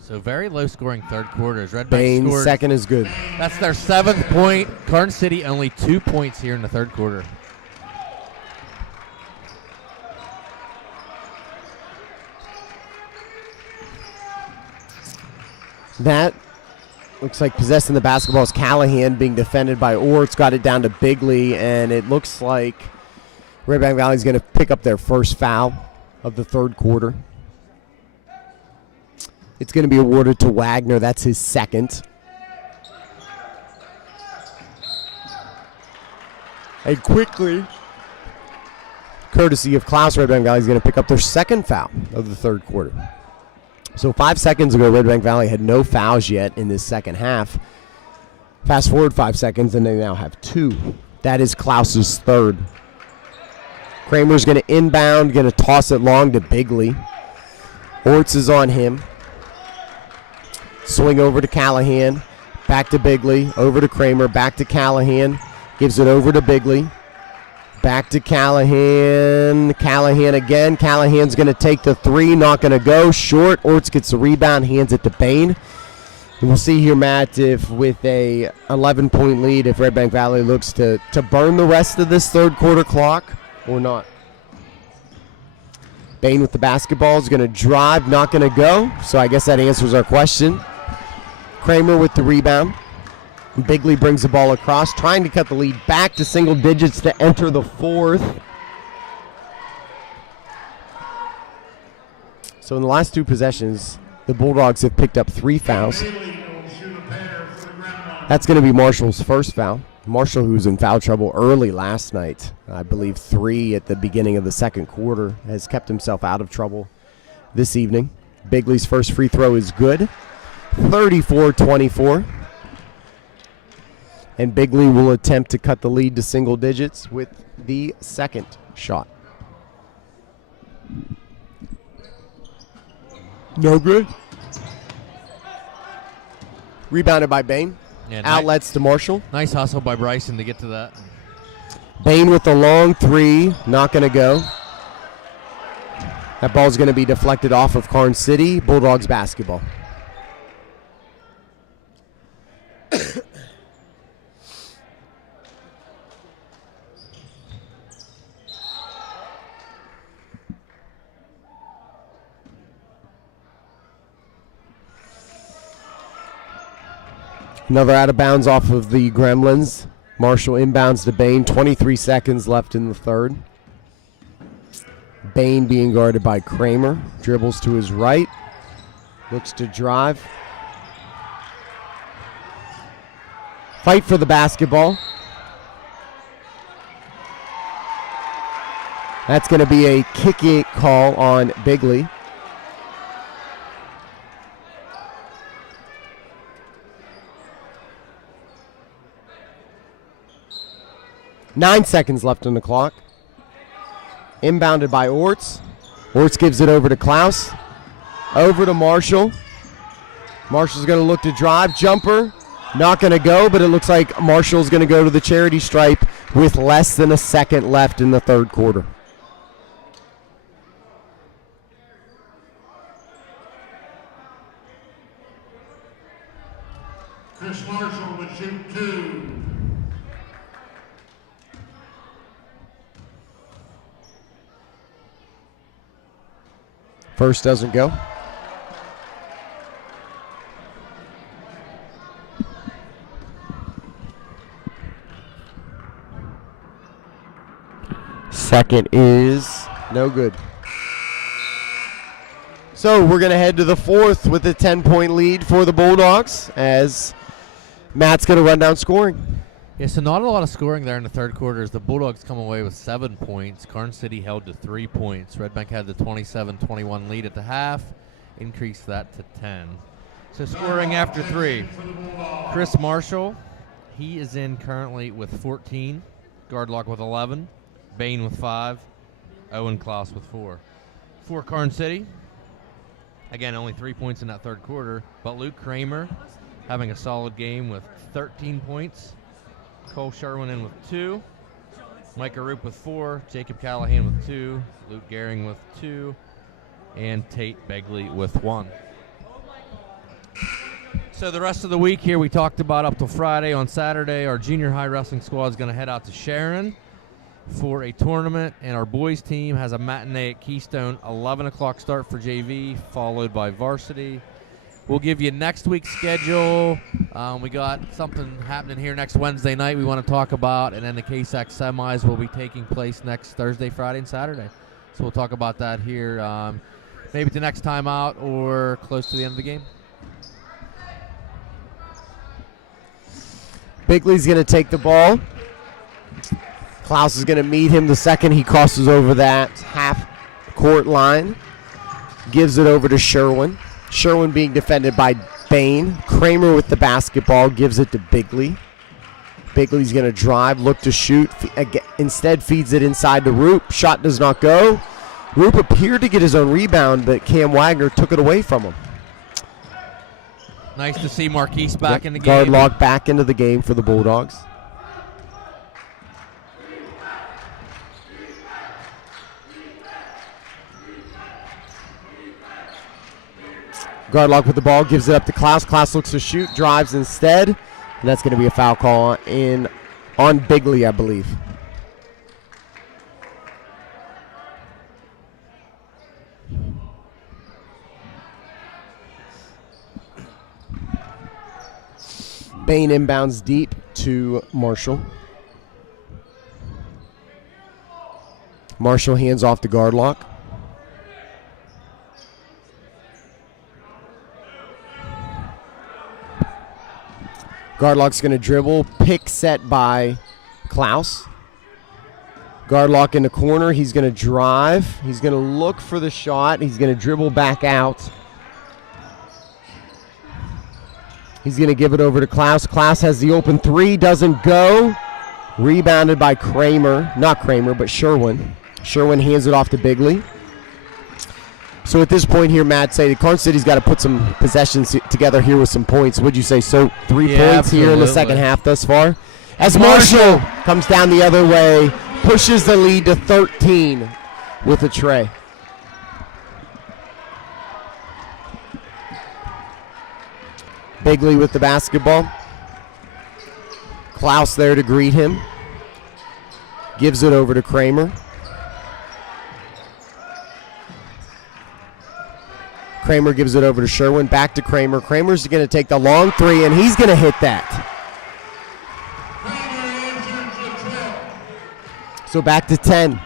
So very low-scoring third quarters. Redbank Bain's scored. second is good. That's their 7th point. Karn City only 2 points here in the third quarter. That looks like possessing the basketball is Callahan being defended by Orts. Got it down to Bigley, and it looks like Redbank Valley is going to pick up their first foul of the third quarter. It's going to be awarded to Wagner. That's his second. And quickly, courtesy of Klaus, Redbank Valley is going to pick up their second foul of the third quarter. So 5 seconds ago, Redbank Valley had no fouls yet in this second half. Fast forward 5 seconds, and they now have 2. That is Klaus's third. Kramer's going to inbound, going to toss it long to Bigley. Orts is on him. Swing over to Callahan. Back to Bigley. Over to Kramer. Back to Callahan. Gives it over to Bigley. Back to Callahan. Callahan again. Callahan's going to take the three. Not going to go. Short. Orts gets the rebound. Hands it to Bain. And we'll see here, Matt, if with a 11-point lead, if Redbank Valley looks to burn the rest of this third quarter clock or not. Bain with the basketball is going to drive. Not going to go. So I guess that answers our question. Kramer with the rebound. Bigley brings the ball across, trying to cut the lead back to single digits to enter the fourth. So in the last two possessions, the Bulldogs have picked up 3 fouls. That's going to be Marshall's first foul. Marshall, who was in foul trouble early last night, I believe 3 at the beginning of the second quarter, has kept himself out of trouble this evening. Bigley's first free throw is good, 34-24. And Bigley will attempt to cut the lead to single digits with the second shot. No good. Rebounded by Bain. Yeah, Outlets to Marshall. Nice hustle by Bryson to get to that. Bain with the long 3, not going to go. That ball's going to be deflected off of Karn City. Bulldogs basketball. Another out of bounds off of the Gremlins. Marshall inbounds to Bain. 23 seconds left in the third. Bain being guarded by Kramer. Dribbles to his right. Looks to drive. Fight for the basketball. That's going to be a kicking call on Bigley. Nine seconds left on the clock. Inbounded by Orts. Orts gives it over to Klaus. Over to Marshall. Marshall's going to look to drive. Jumper. Not going to go, but it looks like Marshall's going to go to the charity stripe with less than a second left in the third quarter. Chris Marshall would shoot 2. First doesn't go. Second is no good. So we're going to head to the fourth with a 10-point lead for the Bulldogs as Matt's going to run down scoring. Yeah, so not a lot of scoring there in the third quarter as the Bulldogs come away with 7 points. Karn City held to 3 points. Redbank had the 27-21 lead at the half, increased that to 10. So scoring after 3. Chris Marshall, he is in currently with 14. Gardlock with 11. Bain with 5. Owen Klaus with 4. For Karn City, again, only 3 points in that third quarter, but Luke Kramer having a solid game with 13 points. Cole Sherwin in with 2. Micah Roop with 4. Jacob Callahan with 2. Luke Gehring with 2. And Tate Begley with 1. So the rest of the week here we talked about up till Friday. On Saturday, our junior high wrestling squad is going to head out to Sharon for a tournament, and our boys team has a matinee at Keystone, 11 o'clock start for JV, followed by Varsity. We'll give you next week's schedule. We got something happening here next Wednesday night we want to talk about, and then the KSAC semis will be taking place next Thursday, Friday, and Saturday. So we'll talk about that here maybe the next time out or close to the end of the game. Bigley's going to take the ball. Klaus is going to meet him the second he crosses over that half-court line. Gives it over to Sherwin. Sherwin being defended by Bain. Kramer with the basketball gives it to Bigley. Bigley's going to drive, look to shoot. Instead feeds it inside to Roop. Shot does not go. Roop appeared to get his own rebound, but Cam Wagner took it away from him. Nice to see Marquise back in the game. Gardlock back into the game for the Bulldogs. Gardlock with the ball, gives it up to Klaus. Klaus looks to shoot, drives instead. And that's going to be a foul call on Bigley, I believe. Bain inbounds deep to Marshall. Marshall hands off to Gardlock. Gardlock's going to dribble. Pick set by Klaus. Gardlock in the corner. He's going to drive. He's going to look for the shot. He's going to dribble back out. He's going to give it over to Klaus. Klaus has the open three. Doesn't go. Rebounded by Kramer. Not Kramer, but Sherwin. Sherwin hands it off to Bigley. So at this point here, Matt, say Karn City's got to put some possessions together here with some points. Would you say so? 3 points absolutely. Here in the second half thus far. As Marshall comes down the other way, pushes the lead to 13 with a tray. Bigley with the basketball. Klaus there to greet him. Gives it over to Kramer. Kramer gives it over to Sherwin. Back to Kramer. Kramer's going to take the long three, and he's going to hit that. So back to 10.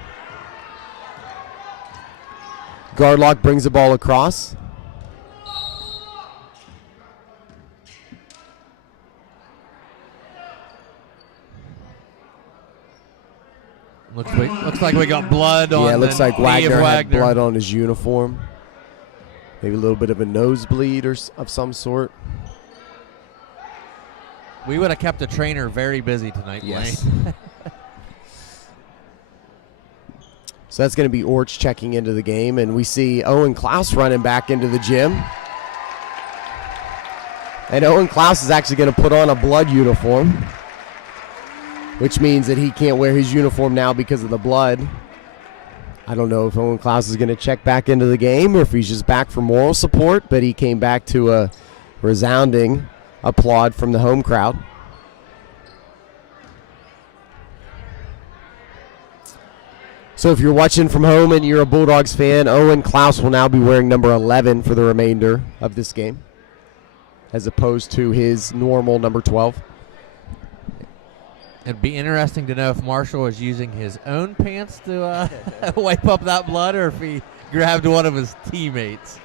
Gardlock brings the ball across. Looks like we got blood on. Yeah, it looks like Wagner had Wagner. blood on his uniform. Maybe a little bit of a nosebleed or of some sort. We would have kept the trainer very busy tonight, Blaine. Yes. So that's going to be Orch checking into the game, and we see Owen Klaus running back into the gym. And Owen Klaus is actually going to put on a blood uniform, which means that he can't wear his uniform now because of the blood. I don't know if Owen Klaus is going to check back into the game or if he's just back for moral support, but he came back to a resounding applaud from the home crowd. So if you're watching from home and you're a Bulldogs fan, Owen Klaus will now be wearing number 11 for the remainder of this game, as opposed to his normal number 12. It'd be interesting to know if Marshall was using his own pants to wipe up that blood, or if he grabbed one of his teammates.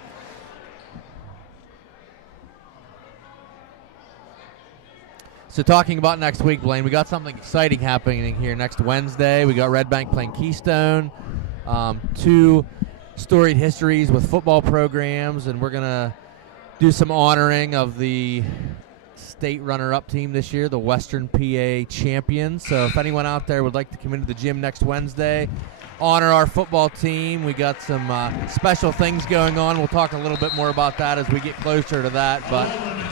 So talking about next week, Blaine, we got something exciting happening here next Wednesday. We got Redbank playing Keystone, 2 storied histories with football programs, and we're going to do some honoring of the state runner-up team this year, the Western PA champions. So if anyone out there would like to come into the gym next Wednesday, honor our football team, we got some special things going on. We'll talk a little bit more about that as we get closer to that, but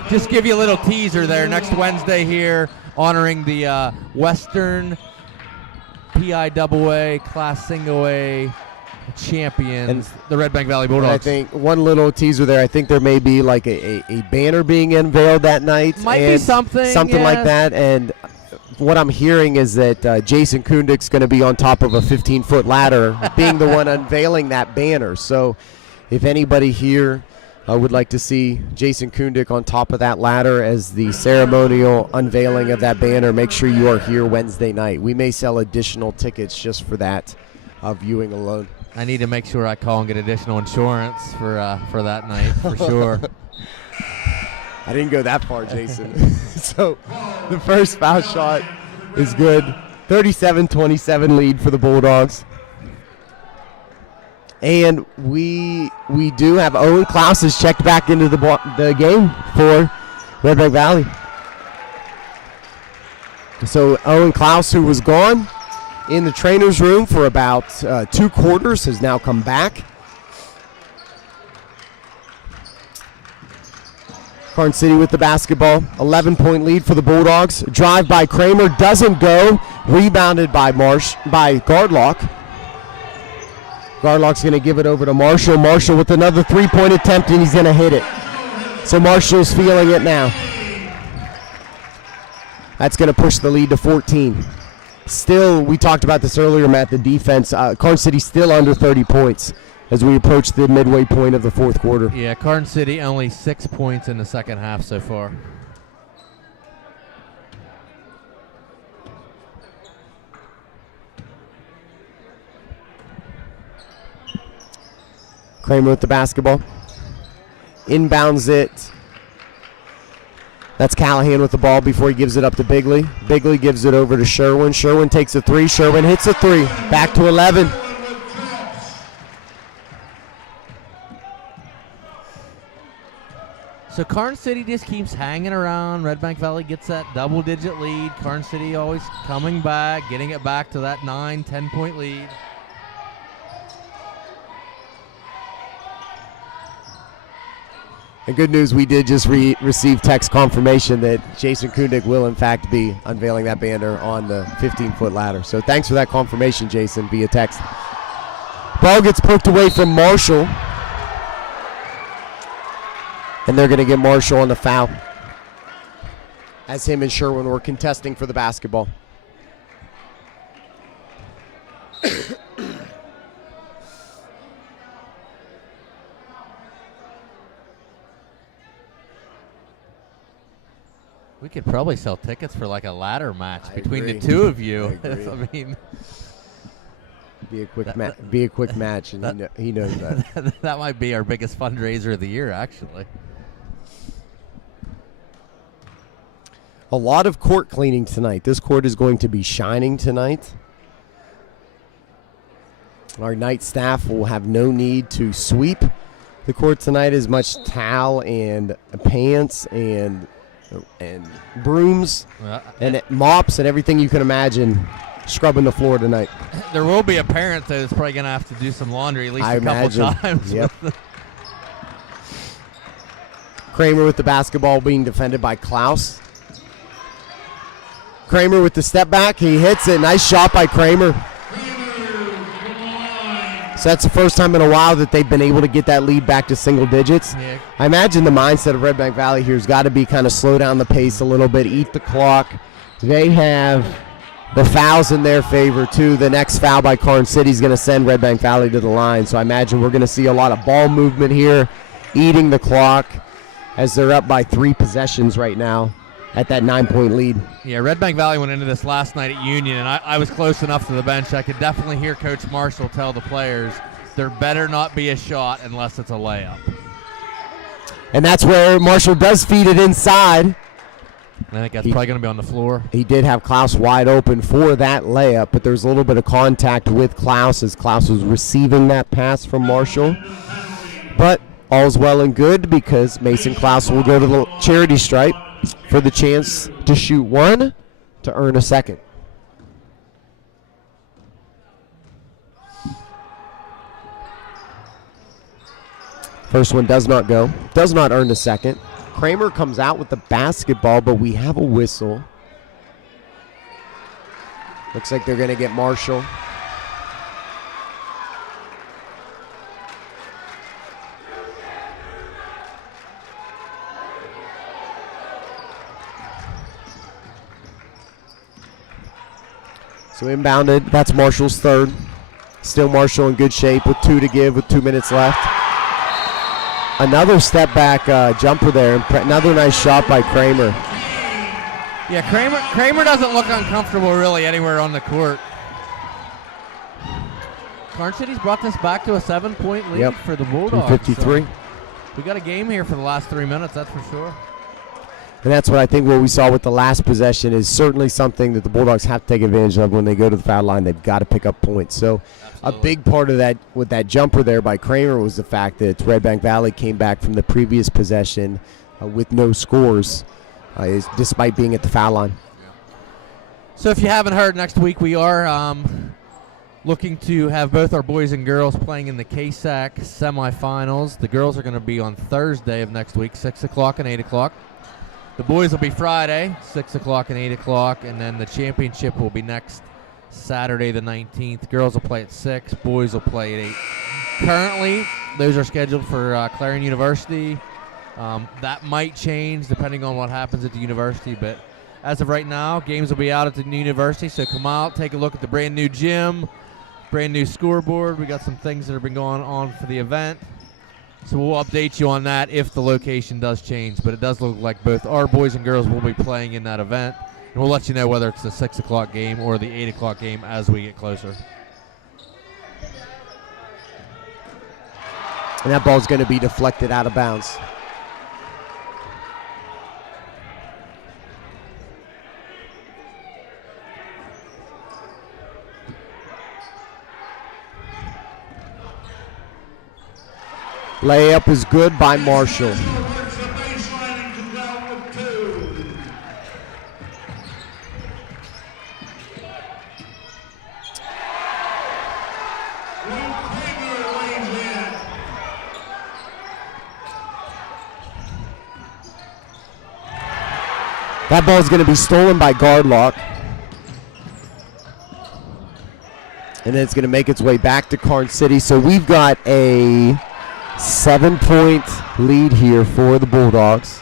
just give you a little teaser there. Next Wednesday here, honoring the Western PIAA Class Single A champions, the Redbank Valley Bulldogs. I think one little teaser there, I think there may be like a banner being unveiled that night. Might be something like that. And what I'm hearing is that Jason Kundick's going to be on top of a 15-foot ladder being the one unveiling that banner. So if anybody here would like to see Jason Kundick on top of that ladder as the ceremonial unveiling of that banner, make sure you are here Wednesday night. We may sell additional tickets just for that viewing alone. I need to make sure I call and get additional insurance for that night, for sure. I didn't go that far, Jason. So the first foul shot is good. 37-27 lead for the Bulldogs. And we do have Owen Klaus has checked back into the game for Redbank Valley. So Owen Klaus, who was gone in the trainer's room for about 2 quarters, has now come back. Karn City with the basketball. 11-point lead for the Bulldogs. Drive by Kramer doesn't go. Rebounded by Gardlock. Gardlock's going to give it over to Marshall. Marshall with another 3-point attempt, and he's going to hit it. So Marshall's feeling it now. That's going to push the lead to 14. Still, we talked about this earlier, Matt, the defense. Karn City still under 30 points as we approach the midway point of the fourth quarter. Yeah, Karn City only 6 points in the second half so far. Kramer with the basketball. Inbounds it. That's Callahan with the ball before he gives it up to Bigley. Bigley gives it over to Sherwin. Sherwin takes a three. Sherwin hits a three. Back to 11. So Karn City just keeps hanging around. Redbank Valley gets that double-digit lead. Karn City always coming back, getting it back to that 9, 10-point lead. And good news, we did just receive text confirmation that Jason Kundig will, in fact, be unveiling that banner on the 15-foot ladder. So thanks for that confirmation, Jason, via text. Ball gets poked away from Marshall. And they're going to get Marshall on the foul as him and Sherwin were contesting for the basketball. We could probably sell tickets for like a ladder match between agree. the two of you. I agree. I mean, Be a quick match, and he knows that. that might be our biggest fundraiser of the year, actually. A lot of court cleaning tonight. This court is going to be shining tonight. Our night staff will have no need to sweep the court tonight as much towel and pants and brooms and mops and everything you can imagine scrubbing the floor tonight. There will be a parent that's probably going to have to do some laundry at least I a couple imagine. times. Yep. Kramer with the basketball being defended by Klaus. Kramer with the step back. He hits it. Nice shot by Kramer. So that's the first time in a while that they've been able to get that lead back to single digits. Yeah. I imagine the mindset of Redbank Valley here has got to be kind of slow down the pace a little bit, eat the clock. They have the fouls in their favor, too. The next foul by Karn City is going to send Redbank Valley to the line. So I imagine we're going to see a lot of ball movement here, eating the clock as they're up by 3 possessions right now at that 9-point lead. Yeah, Redbank Valley went into this last night at Union, and I was close enough to the bench. I could definitely hear Coach Marshall tell the players there better not be a shot unless it's a layup. And that's where Marshall does feed it inside. I think that's probably going to be on the floor. He did have Klaus wide open for that layup, but there's a little bit of contact with Klaus as Klaus was receiving that pass from Marshall. But all's well and good because Mason Klaus will go to the charity stripe for the chance to shoot one to earn a second. First one does not go, does not earn the second. Kramer comes out with the basketball, but we have a whistle. Looks like they're going to get Marshall. So inbounded, that's Marshall's third. Still Marshall in good shape with 2 to give with 2 minutes left. Another step back jumper there. Another nice shot by Kramer. Yeah, Kramer doesn't look uncomfortable really anywhere on the court. Karn City's brought this back to a 7-point lead for the Bulldogs. 2:53. So we got a game here for the last 3 minutes, that's for sure. And that's what I think what we saw with the last possession is certainly something that the Bulldogs have to take advantage of when they go to the foul line. They've got to pick up points. So a big part of that with that jumper there by Kramer was the fact that Redbank Valley came back from the previous possession with no scores despite being at the foul line. So if you haven't heard, next week we are looking to have both our boys and girls playing in the KSAC semifinals. The girls are going to be on Thursday of next week, 6 o'clock and 8 o'clock. The boys will be Friday, 6 o'clock and 8 o'clock, and then the championship will be next Saturday the 19th. Girls will play at 6, boys will play at 8. Currently, those are scheduled for Clarion University. That might change depending on what happens at the university, but as of right now, games will be out at the new university, so come out, take a look at the brand new gym, brand new scoreboard. We got some things that have been going on for the event. So we'll update you on that if the location does change, but it does look like both our boys and girls will be playing in that event. And we'll let you know whether it's the 6 o'clock game or the 8 o'clock game as we get closer. And that ball's going to be deflected out of bounds. Layup is good by Marshall. That ball is going to be stolen by Gardlock. And then it's going to make its way back to Karn City. So we've got a 7-point lead here for the Bulldogs.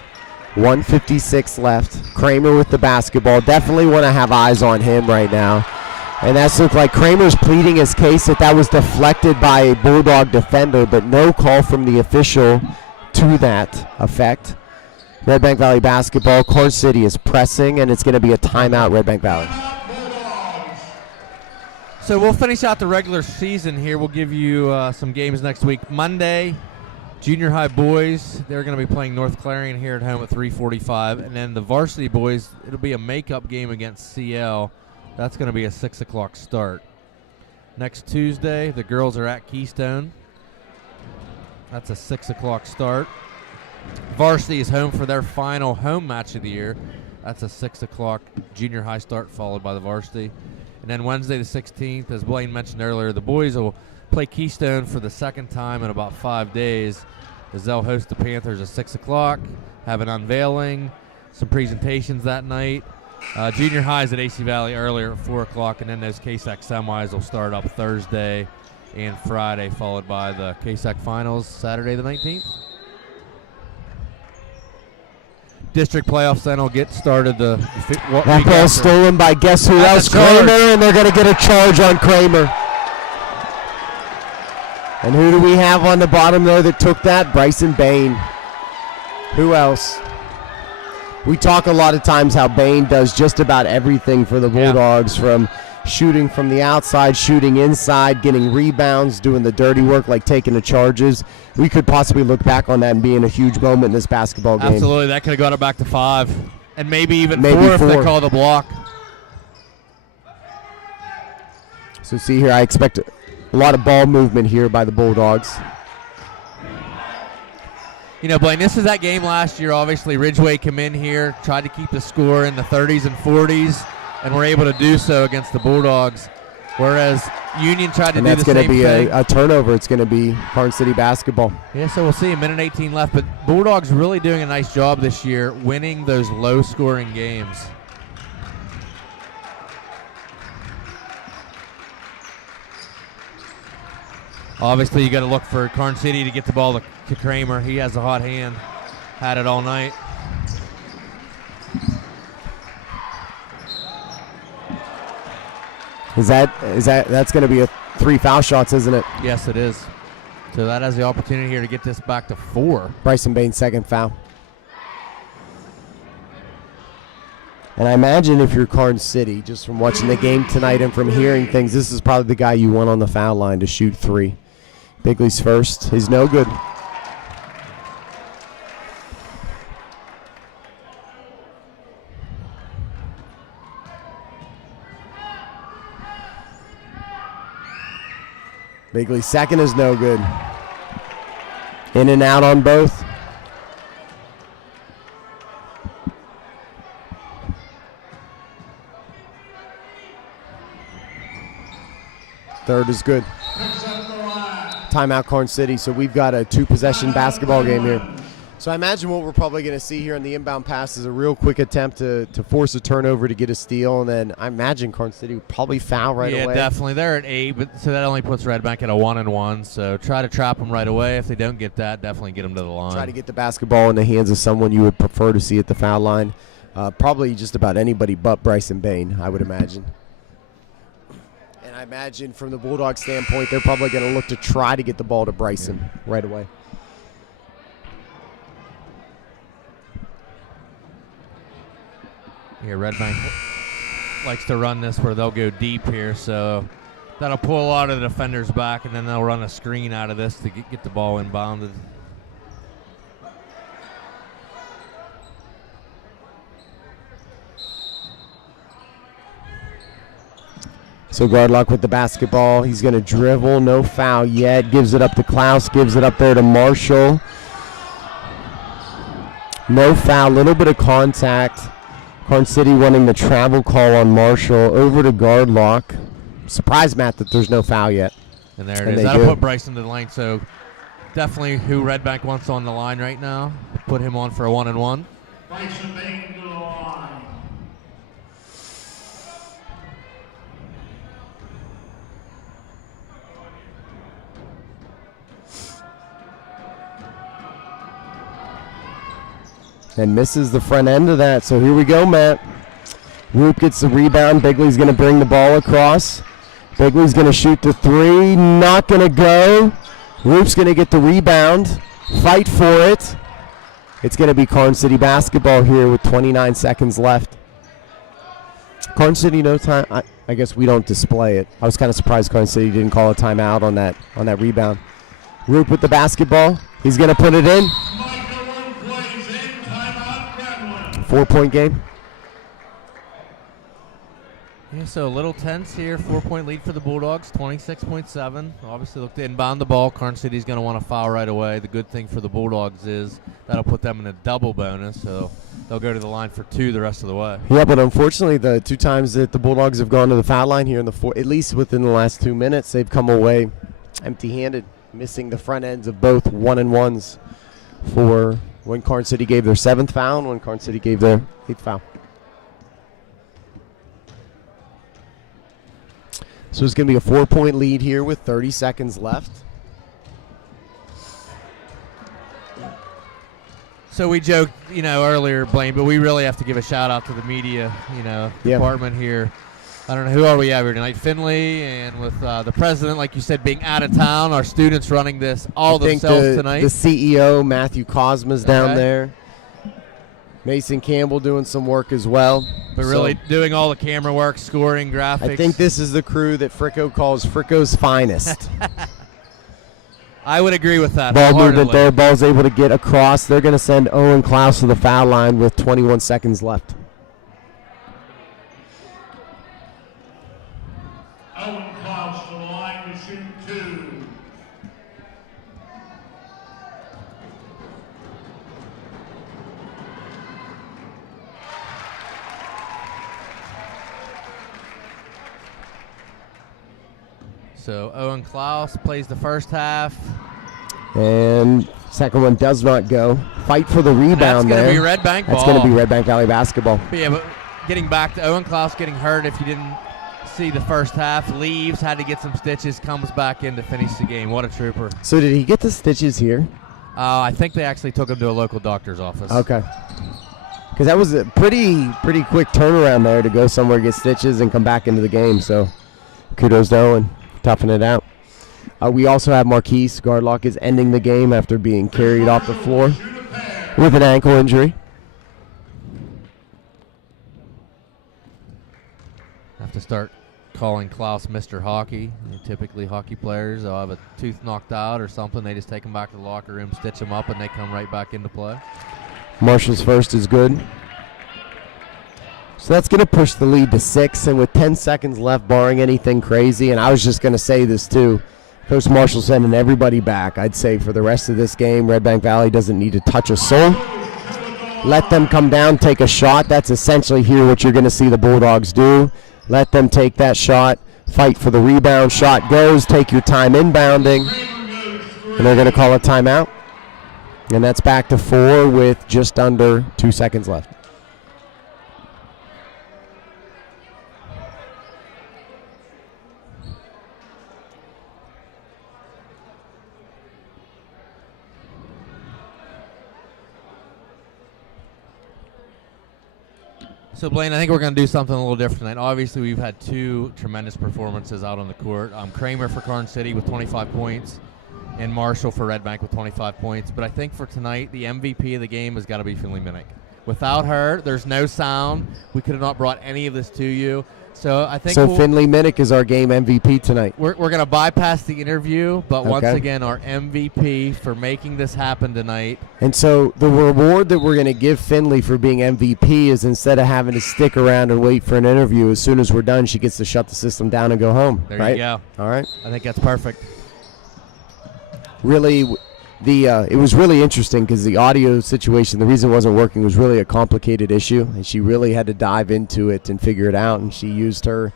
1:56 left. Kramer with the basketball. Definitely want to have eyes on him right now. And that's looked like Kramer's pleading his case that was deflected by a Bulldog defender, but no call from the official to that effect. Redbank Valley basketball. Karn City is pressing, and it's going to be a timeout, Redbank Valley. So we'll finish out the regular season here. We'll give you some games next week. Monday, junior high boys, they're going to be playing North Clarion here at home at 3:45. And then the varsity boys, it'll be a makeup game against CL. That's going to be a 6 o'clock start. Next Tuesday, the girls are at Keystone. That's a 6 o'clock start. Varsity is home for their final home match of the year. That's a 6 o'clock junior high start, followed by the varsity. And then Wednesday the 16th, as Blaine mentioned earlier, the boys will play Keystone for the second time in about 5 days, as they'll host the Panthers at 6 o'clock, have an unveiling, some presentations that night. Junior highs at AC Valley earlier at 4 o'clock, and then those KSAC semis will start up Thursday and Friday, followed by the KSAC finals Saturday the 19th. District playoffs then will get started that ball stolen by guess who else? Kramer, and they're going to get a charge on Kramer. And who do we have on the bottom there that took that? Bryson Bain. Who else? We talk a lot of times how Bain does just about everything for the Bulldogs, from shooting from the outside, shooting inside, getting rebounds, doing the dirty work like taking the charges. We could possibly look back on that and being a huge moment in this basketball game. Absolutely. That could have got it back to 5. And maybe even 4 if they call the block. So see here, I expect a lot of ball movement here by the Bulldogs. You know, Blaine, this is that game last year. Obviously, Ridgeway came in here, tried to keep the score in the 30s and 40s, and were able to do so against the Bulldogs. Whereas Union tried to do the same thing. And that's going to be a turnover. It's going to be Karn City basketball. Yeah, so we'll see. A minute 18 left. But Bulldogs really doing a nice job this year winning those low-scoring games. Obviously, you got to look for Karn City to get the ball to Kramer. He has a hot hand. Had it all night. That's going to be 3 foul shots, isn't it? Yes, it is. So that has the opportunity here to get this back to 4. Bryson Bain's second foul. And I imagine if you're Karn City, just from watching the game tonight and from hearing things, this is probably the guy you want on the foul line to shoot 3. Bigley's first. He's no good. Bigley's second is no good. In and out on both. Third is good. Timeout Karn City. So we've got a 2-possession basketball game here. So I imagine what we're probably going to see here in the inbound pass is a real quick attempt to force a turnover to get a steal, and then I imagine Karn City would probably foul right away. Yeah, definitely. They're at 8, but so that only puts Redbank at a 1-and-1. So try to trap them right away. If they don't get that, definitely get them to the line. Try to get the basketball in the hands of someone you would prefer to see at the foul line. Probably just about anybody but Bryson Bain, I would imagine. And I imagine from the Bulldog standpoint, they're probably going to look to try to get the ball to Bryson right away. Here, Redbank likes to run this where they'll go deep here, so That'll pull a lot of the defenders back, and then they'll run a screen out of this to get the ball inbounded. So Gardlock with the basketball. He's going to dribble. No foul yet. Gives it up to Klaus. Gives it up there to Marshall. No foul. Little bit of contact. Karn City wanting the travel call on Marshall. Over to Gardlock. Surprised, Matt, that there's no foul yet. And there it is. That'll put Bryson to the line. So definitely who Redbank wants on the line right now. Put him on for a 1-and-1. Bryson Bain to the line. And misses the front end of that. So here we go, Matt. Roop gets the rebound. Bigley's going to bring the ball across. Bigley's going to shoot the three. Not going to go. Roop's going to get the rebound. Fight for it. It's going to be Karn City basketball here with 29 seconds left. Karn City, no time. I guess we don't display it. I was kind of surprised Karn City didn't call a timeout on that rebound. Roop with the basketball. He's going to put it in. 4-point game. Yeah, so a little tense here. 4-point lead for the Bulldogs, 26.7. Obviously look to inbound the ball. Karn City's going to want to foul right away. The good thing for the Bulldogs is that'll put them in a double bonus, so they'll go to the line for 2 the rest of the way. Yeah, but unfortunately, the 2 times that the Bulldogs have gone to the foul line here in the at least within the last 2 minutes, they've come away empty-handed, missing the front ends of both 1-and-1s for when Karn City gave their 7th foul and when Karn City gave their 8th foul. So it's going to be a 4-point lead here with 30 seconds left. So we joked, earlier, Blaine, but we really have to give a shout out to the media, department here. I don't know, who are we at here tonight? Finley, and with the president, like you said, being out of town, our students running this all themselves tonight. The CEO, Matthew Cosma's down there. Mason Campbell doing some work as well. But really doing all the camera work, scoring, graphics. I think this is the crew that Fricko calls Fricko's finest. I would agree with that. Ball movement there. Ball's able to get across. They're going to send Owen Klaus to the foul line with 21 seconds left. Owen Klaus to the line to shoot 2. So Owen Klaus plays the first half. And second one does not go. Fight for the rebound there. That's going to be Redbank ball. That's going to be Redbank Valley basketball. But yeah, but getting back to Owen Klaus getting hurt, if you didn't see the first half, leaves, had to get some stitches, comes back in to finish the game. What a trooper. So did he get the stitches here? I think they actually took him to a local doctor's office. Okay. Because that was a pretty quick turnaround there to go somewhere, get stitches, and come back into the game. So kudos to Owen. Toughing it out. We also have Marquise. Gardlock is ending the game after being carried off the floor with an ankle injury. Have to start calling Klaus Mr. Hockey. Typically hockey players, they'll have a tooth knocked out or something. They just take them back to the locker room, stitch them up, and they come right back into play. Marshall's first is good. So that's going to push the lead to 6, and with 10 seconds left, barring anything crazy, and I was just going to say this too, Coach Marshall sending everybody back. I'd say for the rest of this game, Redbank Valley doesn't need to touch a soul. Let them come down, take a shot. That's essentially here what you're going to see the Bulldogs do. Let them take that shot, fight for the rebound. Shot goes, take your time inbounding, and they're going to call a timeout. And that's back to 4 with just under 2 seconds left. So, Blaine, I think we're going to do something a little different tonight. Obviously, we've had 2 tremendous performances out on the court. Kramer for Karn City with 25 points and Marshall for Redbank with 25 points. But I think for tonight, the MVP of the game has got to be Finley Minnick. Without her, there's no sound. We could have not brought any of this to you. So I think Finley Minnick is our game MVP tonight. we're going to bypass the interview, but once Okay. again, our MVP for making this happen tonight. And so the reward that we're going to give Finley for being MVP is instead of having to stick around and wait for an interview, as soon as we're done, she gets to shut the system down and go home. There right? you go. All right. I think that's perfect. Really, it was really interesting because the audio situation, the reason it wasn't working was really a complicated issue, and she really had to dive into it and figure it out. And she used her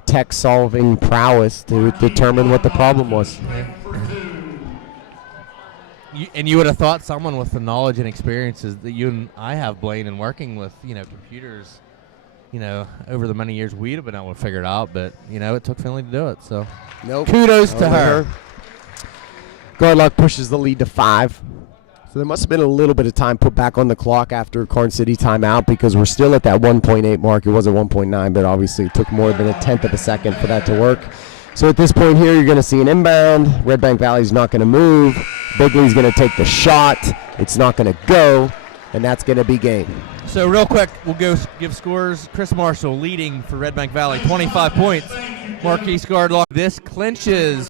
tech solving prowess to determine what the problem was. You would have thought someone with the knowledge and experiences that you and I have, Blaine, in working with computers, over the many years, we'd have been able to figure it out. But it took Finley to do it. So Nope. kudos to her. Gardlock pushes the lead to 5. So there must have been a little bit of time put back on the clock after Karn City timeout because we're still at that 1.8 mark. It wasn't 1.9, but obviously it took more than a tenth of a second for that to work. So at this point here, you're going to see an inbound. Redbank Valley's not going to move. Bigley's going to take the shot. It's not going to go, and that's going to be game. So real quick, we'll go give scores. Chris Marshall leading for Redbank Valley, 25 points. Marquise Gardlock. This clinches